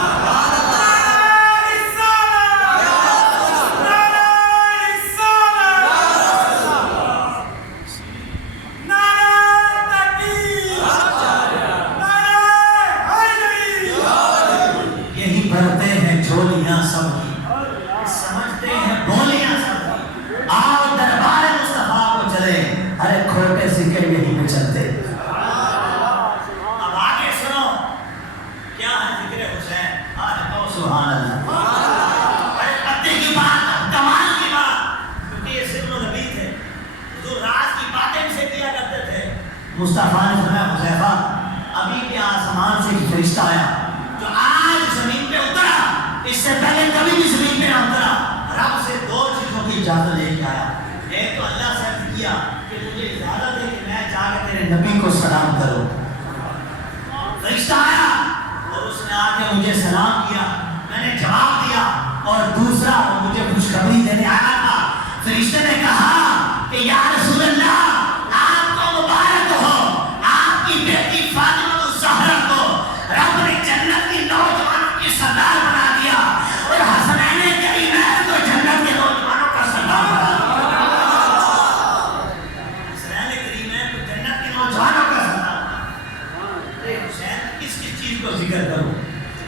مصطفیٰ نے فرمایا حذیفہ ابھی بھی آسمان سے ایک فرشتہ آیا جو آج زمین پہ اترا، اس سے پہلے کبھی بھی زمین پہ نہ اترا، رب سے دو چیزوں کی اجازت لے کے آیا۔ ایک تو اللہ سے عرض کیا کہ مجھے اجازت ہے کہ میں جا کے تیرے نبی کو سلام کروں۔ فرشتہ آیا اور اس نے آ کے مجھے سلام کیا، میں نے جواب دیا، اور دوسرا وہ مجھے خوشخبری دینے آیا تھا۔ فرشتے نے کہا کہ یا رسول اللہ رب نے جنت کی نوجوانوں کی سردار بنا دیا اور حسنین کریمین کو جنت کے نوجوانوں کا سردار بنا دیا۔ حسنین کریمین کو جنت کے نوجوانوں کا سردار بنا دیا۔ حسین کس کس چیز کو ذکر کروں؟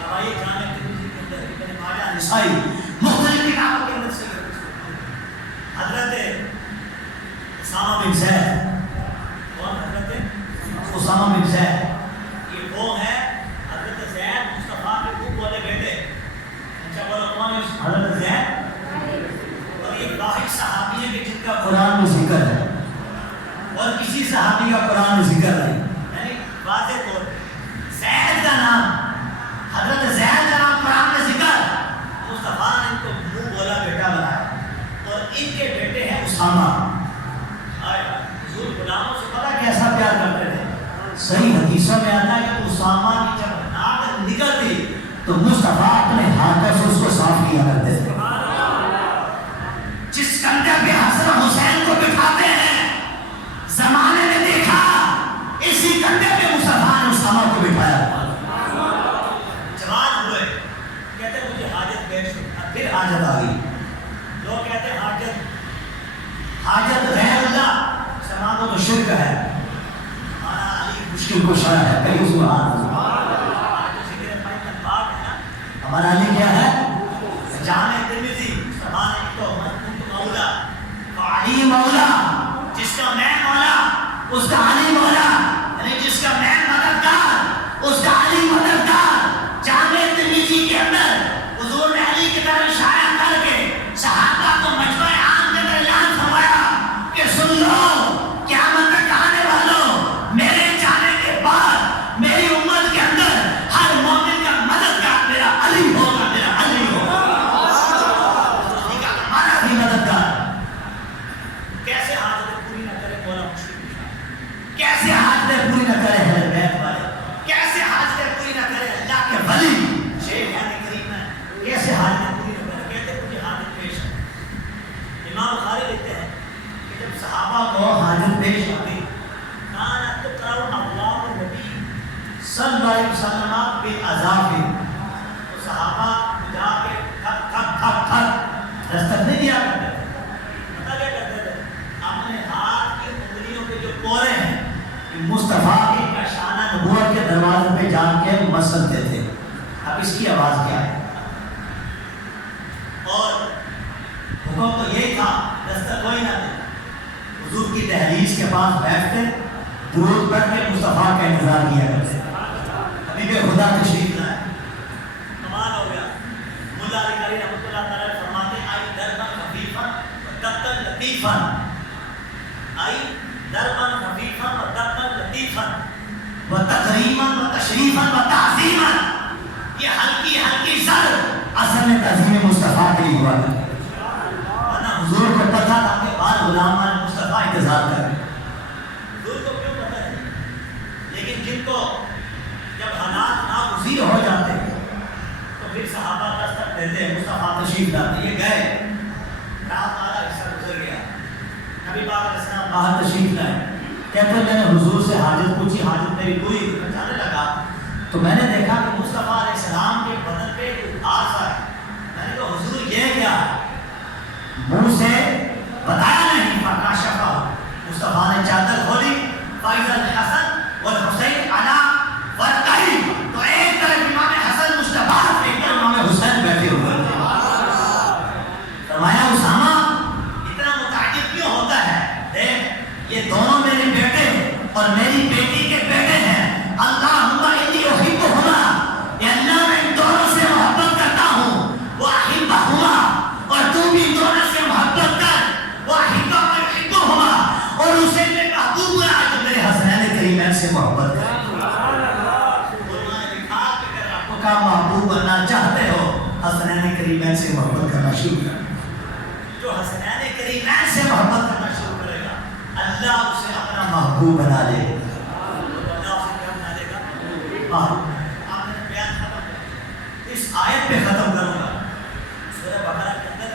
اب آئیے جامع ترمذی کے اندر ابن ماجہ نسائی مختلف کتابوں کے اندر سے حضرت اسامہ بن زید، کون حضرت اسامہ بن زید، یہ وہ ہے حضرت زید مصطفیٰ کے خوب بولے بیٹے۔ اچھا بولو کون ہے حضرت زید؟ ایک واحد صحابی ہے کہ جن کا قرآن میں ذکر ہے اور کسی صحابی کا قرآن میں ذکر نہیں. یعنی واضح طور پہ زید کا نام، حضرت زید کا نام قرآن میں ذکر، مصطفیٰ نے ان کو منہ بولا بیٹا بنایا. اور ان کے بیٹے ہیں اسامہ. حضور غلاموں سے پتہ کیسا پیار کرتے تھے. صحیح حدیثوں میں آتا ہے کہ اسامہ کی جب ناک نکلتی تو مصطفیٰ اپنے ہاتھوں سے اس کو صاف کیا کرتے تھے. جس کندھے پہ حسن حسین کو بٹھاتے ہیں زمانے نے دیکھا اسی کندھے پہ مصطفیٰ نے اسامہ کو بٹھایا. جوان ہوئے کہتے مجھے حاجت پیش ہوئی. پھر حاجت آ گئی. لوگ کہتے ہیں حاجت غیر اللہ سے مانگو تو شرک ہے. ہمارا علی مشکل کشا ہے. کہیں سبحان اللہ. ہمارا علی کیا ہے؟ جامع ترمذی سبحان تو مولا علی مولا، جس کا میں مولا اس کا علی مولا، یعنی جس کا میں مددگار اس کا علی مددگار. جامع ترمذی کے اندر حضور نے علی کی طرف اشارہ کر کے صحابہ کو مجمع عام کے اندر اعلان فرمایا کہ سن لو قیامت تک آنے والوں، میرے جانے کے بعد میری امت کے اندر ہر مومن کا مددگار میرا علی ہوگا. میرا علی ہوگا، ہمارا بھی مددگار. کیسے حاجتیں پوری نہ کرے مولا مشکل، کیسے حاجتیں پوری نہ کرے اہل بیت والے، کیسے حاجتیں پوری نہ کرے اللہ کے ولی شیخ یعنی کریم ہے، کیسے حاجتیں پوری نہ کرے. کہتے مجھے حاجت پیش ہے. امام بخاری لکھتے ہیں کہ جب صحابہ کو حاجت پیش آتی کان تقرأ اللہ النبی صلی اللہ علیہ وسلم بالعذاب، تو صحابہ جا کے ٹھک ٹھک ٹھک ٹھک دستک نہیں دیا کرتے تھے. پتہ کیا کرتے تھے؟ اپنے ہاتھ کی انگلیوں کے جو پورے ہیں مصطفیٰ کے کاشانہ نبوت کے دروازے پہ جا کے مسلتے تھے. اب اس کی آواز کیا ہے؟ اور حکم تو یہی تھا دستک کوئی نہ دے. حضور کی دہلیز کے پاس بیٹھتے درود پڑھ کے مصطفیٰ کا انتظار کیا کرتے. حبیب خدا تشریف لائے. کمال ہو گیا. ملا علی قاری رحمۃ اللہ تعالی فرماتے ہیں آئی دربن خفیفا ودبتن لطیفا، آئی دربن خفیفا ودبتن لطیفا وتکریما وتشریفا وتعظیما. یہ ہلکی ہلکی سر اصل میں تعظیم مصطفیٰ کے لیے ہوا تھا. ورنہ حضور کو پتہ تھا کہ بعض غلامان مصطفیٰ انتظار کر رہے ہیں. حضور کو کیوں پتہ ہے؟ لیکن جن کو جب حالات ناگزیر ہو جاتے ہیں تو پھر صحابہ دستک دیتے ہیں مصطفیٰ تشریف لاتے. یہ گئے رات والا حصہ گزر گیا، نبی پاک علیہ السلام باہر تشریف لائے. کہتے ہیں میں نے حضور سے حاجت پوچھی، حاجت میری پوری. جانے لگا تو میں نے دیکھا کہ مصطفیٰ علیہ السلام کے بدن پہ آس آئے. میں نے کہا حضور یہ کیا ہے؟ منہ سے بتایا نہیں. فکاشفہ، مصطفیٰ نے چادر کھولی. فاذا الحسن والحسین علی ورقہ، تو ایک طرف امام حسن مصطفیٰ، ایک طرف امام حسین بیٹھے ہوئے. فرمایا اسامہ اتنا متعجب کیوں ہوتا ہے؟ دیکھ یہ دونوں میرے بیٹے اور میری بیٹی کے بیٹے ہیں. اللہم انی احبہما، یا اللہ میں ان دونوں سے محبت کرتا ہوں. واحبہما، اور تو بھی ان دونوں سے محبت کر. واحبہ من احبہما، اور اسے میں محبوب بنا جو میرے حسنین کریمین سے محبت کرے. کا محبوب بننا چاہتے ہو حسنین کریمین سے محبت کرنا شروع کر. جو حسنین کریمین سے محبت کرنا شروع کرے گا اللہ اسے اپنا محبوب بنا لے. اللہ اسے کیا بنا لے گا؟ آپ نے بیان ختم کر اس آیت پہ ختم کروں گا. سورہ بقرہ کے اندر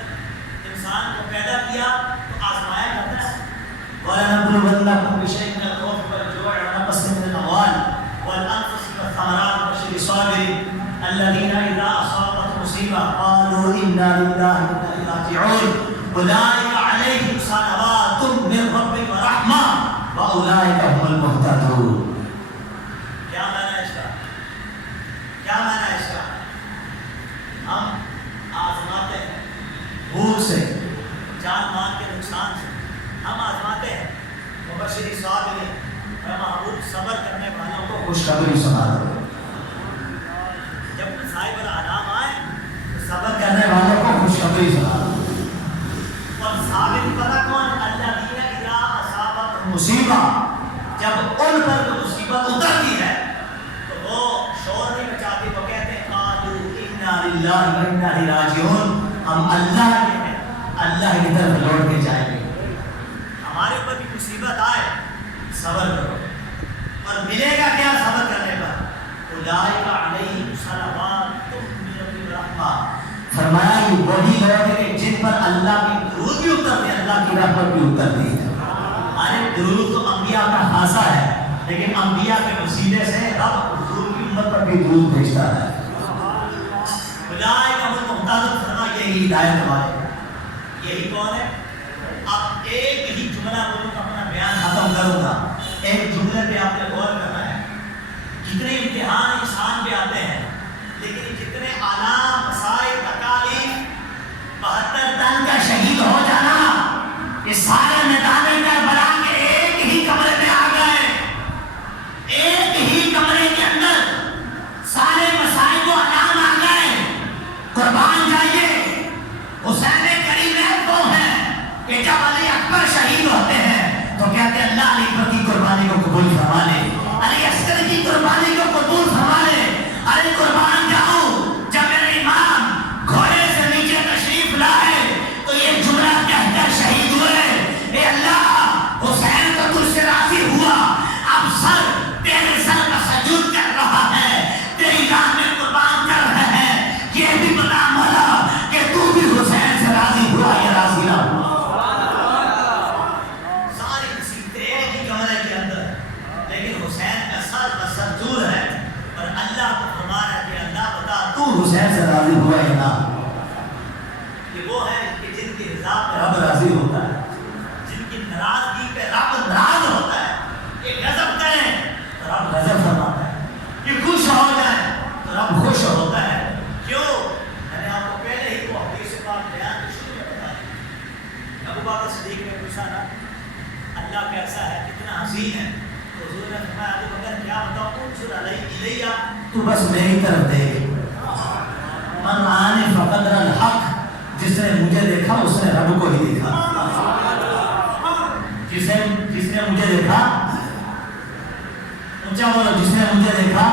انسان کو پیدا کیا تو آزمایا جاتا ہے. وَلَنَبْلُوَنَّكُمْ بِشَيْءٍ مِّنَ الْخَوْفِ وَالْجُوعِ وَنَقْصٍ مِّنَ الْأَمْوَالِ وَالْأَنفُسِ وَالثَّمَرَاتِ وَبَشِّرِ الصَّابِرِينَ الذين إذا أصابت مصيبة قالوا إنا لله وإنا إليه راجعون أولئك عليهم صلوات من ربهم ورحمة وأولئك هم المهتدون. کیا معنی ہے اس کا؟ کیا معنی ہے اس کا؟ ہم آزماتے ہیں بھوک سے، جان مان کے نقصان سے ہم آزماتے ہیں. مبشر صابرین، اے محبوب صبر کرنے والوں کو خوشخبری سنا دو. جب مصائب اور آلام آئے تو صبر کرنے والوں کو خوشخبری سنا دو. مصیبت جب ان پر کوئی مصیبت اترتی ہے تو وہ شور نہیں مچاتے، وہ کہتے ہیں قالوا انا للہ و انا الیہ راجعون، ہم اللہ کے ہیں، اللہ کی طرف لوٹ کے جائیں گے۔ ہمارے اوپر بھی مصیبت آئے صبر کرو، اور ملے گا کیا صبر کرنے پر؟ اولئک علیہم صلوات من ربہم رحمہ، فرمایا یہ وہی لوگ ہیں جن پر اللہ کی درود بھی اترتی ہے، اللہ کی رحمت بھی اترتی ہے۔ ہمارے درود تو انبیاء کا خاصہ ہے، لیکن انبیاء کے وسیلے سے رب حضور کی امت پر بھی درود بھیجتا ہے۔ اولئک هم المهتدون، فرما یہی ہدایت والے، یہی کون ہے؟ اب ایک ہی جملہ بولوں گا، اپنا بیان ختم کروں گا، ایک جملے پہ آپ نے غور کرنا ہے۔ جتنے امتحان انسان پہ آتے ہیں، لیکن جتنے آلام مسائل تکالیف، 72 تن کا شہید ہو جانا، یہ سارے میدان کربلا کے ایک ہی کمرے میں آ گئے، ایک ہی کمرے کے اندر سارے مسائل کو آلام آ گئے۔ قربان جائیے، حسین کریم وہ ہیں کہ جب علی اکبر شہید ہوتے ہیں تو کہتے ہیں اللہ علی اکبر کی قربانی کو قبول فرما لے، علی اصغر کی قربانی کو قبول فرما لے، علی قربان جاؤں۔ جب میرے امام گھوڑے سے نیچے تشریف لائے تو یہ جملہ کہہ کر شہید ہوئے، اے اللہ حسین تو تجھ سے راضی ہوا، اب سر تیرے سر کا سجود کر رہا ہے، تیری راہ میں قربان کر رہے ہیں، یہ بھی بتا مولا کہ تو بھی حسین سے راضی ہوا یا راضی نہ ہوا۔ ساری مصیبتیں ایک ہی کمرے کے اندر، لیکن حسین کا سر بسر دور ہے، اور اللہ کو فرما رہا ہے کہ اللہ بتا تو حسین سے راضی ہوا یا نہ۔ یہ وہ ہے کہ جن کی رضا پہ رب راضی ہوتا ہے، جن کی ناراضگی پہ رب ناراض ہوتا ہے۔ یہ غضب کریں تو رب غضب فرماتا ہے، یہ خوش ہو جائے تو رب خوش ہوتا ہے۔ کیوں؟ میں نے آپ کو پہلے ہی وہ حدیث پاک بیان کے شروع میں بتایا۔ ابو بکر صدیق نے پوچھا نا اللہ کیسا ہے، کتنا حسین ہے، تو حضور نے فرمایا ابو بکر کیا بتاؤں، انظر الیہ، تو بس میری طرف دیکھ، من رآنی فقد رأى الحق، جس نے مجھے دیکھا اس نے رب کو ہی دیکھا، جس نے مجھے دیکھا، اونچا بولو، جس نے مجھے دیکھا،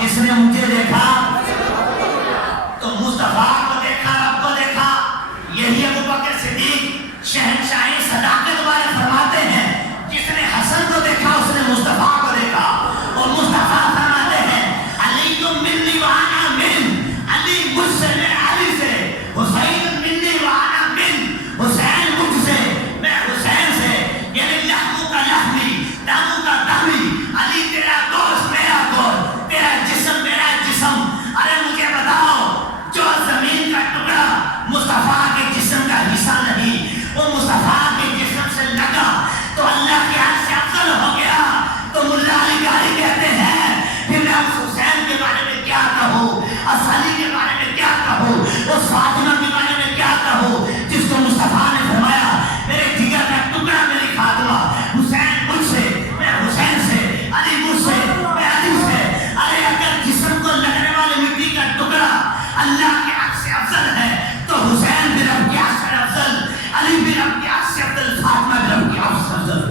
جس نے مجھے دیکھا تو مصطفیٰ کو دیکھا، رب کو دیکھا۔ یہی ابو بکر صدیق شہنشاہی صداقت والے فرماتے ہیں، جس نے حسن کو دیکھا اس نے مصطفیٰ کو دیکھا، اور مصطفیٰ فرماتے ہیں علی منی وانا من، علی مجھ سے میں علی سے، حسین منی وانا من، حسین مجھ سے میں حسین سے، یعنی لحم کا لحمی، دم کا دمی، علی تیرا دوست میرا دوست، تیرا جسم میرا جسم۔ ارے مجھے بتاؤ، جو زمین کا ٹکڑا مصطفیٰ کے جسم کا حصہ نہیں، وہ مصطفیٰ کے جسم سے لگا تو اللہ کے ہاتھ سے افضل ہو گیا، تو ملا علی گاری کہتے ہیں پھر میں اس حسین کے بارے میں کیا کہوں، اس علی کے بارے میں کیا کہوں، اس فاطمہ کے بارے میں کیا کہوں، جس کو مصطفیٰ نے فرمایا میرے جگر کا ٹکڑا میری فاطمہ، حسین مجھ سے میں حسین سے، علی مجھ سے میں علی سے۔ ارے اگر جسم کو لگنے والے مٹی کا ٹکڑا اللہ کے حق سے افضل ہے تو حسین بھی رب کے حق سے افضل، علی بھی رب کے حق سے افضل، فاطمہ بھی رب کے حق سے افضل۔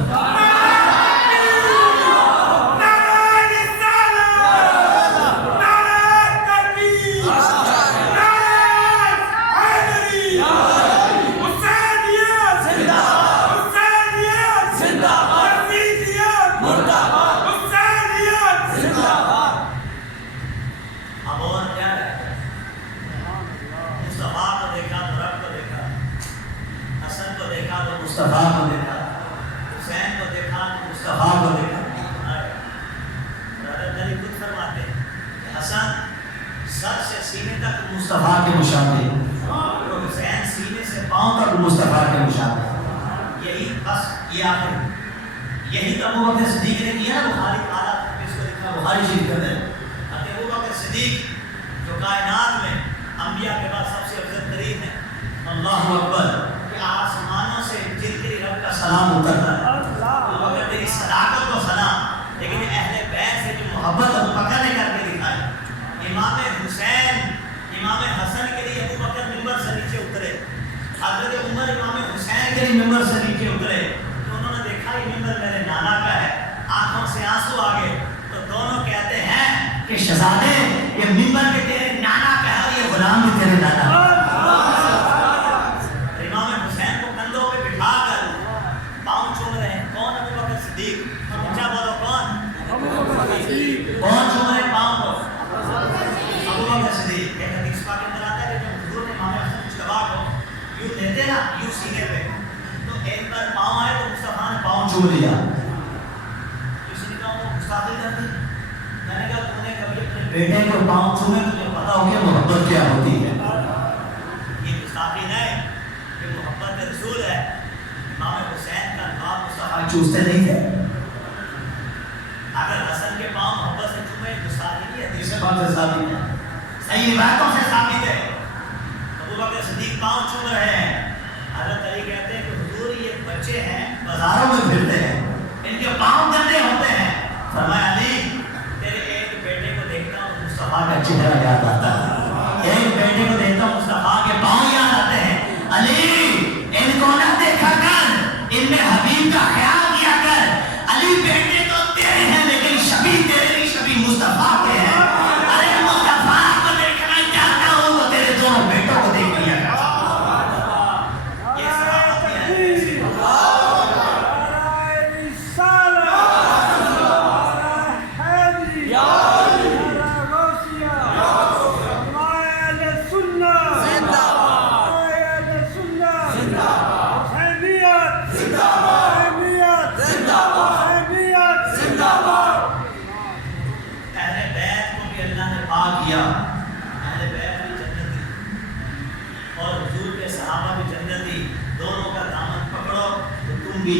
مصطفیٰ کو دیکھا، حسین کو دیکھا تو مصطفیٰ کو دیکھا۔ حضرت علی خود فرماتے ہیں کہ حسن سر سے سینے تک مصطفیٰ کے مشابہ، اور حسین سینے سے پاؤں تک مصطفیٰ کے مشابہ۔ یہی بس یہ آخر، یہی تو ابو بکر صدیق نے کیا نا، بخاری حالات میں اس کو لکھا، بخاری شریف کے اندر ابو بکر صدیق جو کائنات میں انبیاء کے بعد سب سے افضل ترین ہے، اللہ اکبر، کہ آسمانوں سے جن کے رب کا سلام اترتا ہے، ابو بکر تیری صداقت کو سلام، لیکن اہل بیت سے جو محبت ابو بکر نے کر کے دکھائی۔ امام حسین، امام حسن کے لیے ابو بکر ممبر سے نیچے اترے، حضرت عمر امام حسین کے لیے ممبر سے نیچے اترے، تو انہوں نے دیکھا دیکھا یہ ممبر میرے نانا کا ہے، آنکھوں سے آنسو آ گئے، تو دونوں کہتے ہیں کہ شہزادے یہ ممبر بھی تیرے نانا کا ہے اور یہ غلام بھی تیرے نانا کا ہے۔ امام حسین کو کندھوں پہ بٹھا کر پاؤں چوم رہے ہیں، کون؟ ابو بکر صدیق۔ اونچا بولو، کون؟ کون چوم رہے پاؤں کو؟ ابو بکر صدیق۔ ایک حدیث پاک اندر آتا ہے کہ جب حضور نے امام حسن مجتبیٰ کو یوں دیتے نا، یوں سینے پہ، تو ایک بار پاؤں آئے تو مصطفیٰ نے پاؤں چوم لیا۔ کسی نے کہا وہ گستاخی کر دی۔ میں نے کہا تو نے کبھی اپنے بیٹے کو پاؤں چومے تجھے پتا ہو کہ محبت کیا ہوتی ہے؟ یہ گستاخی نہیں، یہ محبت رسول ہے۔ امام حسین کا نواب مصطفیٰ چوستے نہیں تھے۔ اگر حسن کے پاؤں محبت سے چومے گستاخی نہیں ہے، حدیث پاک سے ثابت ہے، صحیح روایتوں سے ثابت ہے۔ ابو بکر صدیق پاؤں چوم رہے ہیں۔ حضرت علی کہتے ہیں کہ حضور یہ بچے ہیں بازاروں میں پھرتے ہیں، ان کے پاؤں گندے ہوتے ہیں۔ فرمایا علی تیرے ایک بیٹے کو دیکھتا ہوں مصطفیٰ کا چہرہ یاد آتا ہے، ایک بیٹے کو دیکھتا ہوں مصطفیٰ کے پاؤں یاد آتے ہیں۔ علی ان کو نہ دیکھا کر، ان میں حبیب کا خیال کیا کر۔ علی بیٹے تو تیرے ہیں لیکن شبیہ تیرے نہیں، شبیہ مصطفیٰ کے ہیں۔ ارے مصطفیٰ کو دیکھنا چاہتا ہوں تو تیرے دونوں بیٹوں کو دیکھ لیا کرتا ہوں۔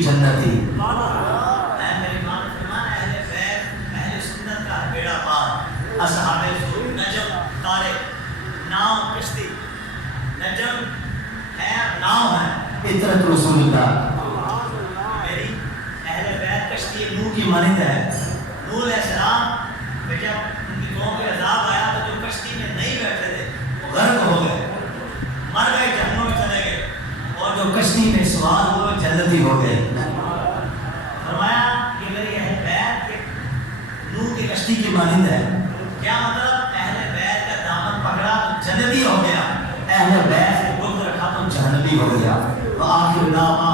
جنتی میری مان فرمان اہل بیت اہل سنت کا بیڑا پار، اصحاب ظہور، نجم، طارق، ناؤ، کشتی۔ نجم ہے، ناؤ ہے، اطرت رسول اللہ۔ میری اہل بیت کشتی نوح کی مانند ہے۔ نوح علیہ السلام پہ جب ان کی قوم پہ عذاب آیا تو جو کشتی میں نہیں بیٹھے تھے وہ غرق ہو گئے، مر گئے، جہنم میں چلے گئے، اور جو کشتی میں سوار ہوئے جنتی ہو گئے۔ فرمایا کہ میری اہل بیت کے نوح کی کشتی کی مانند ہے۔ کیا مطلب؟ اہل بیت کا دامن پکڑا تو جنتی ہو گیا، اہل بیت سے بغض رکھا تو جہنمی ہو گیا۔ وآخر دعوانا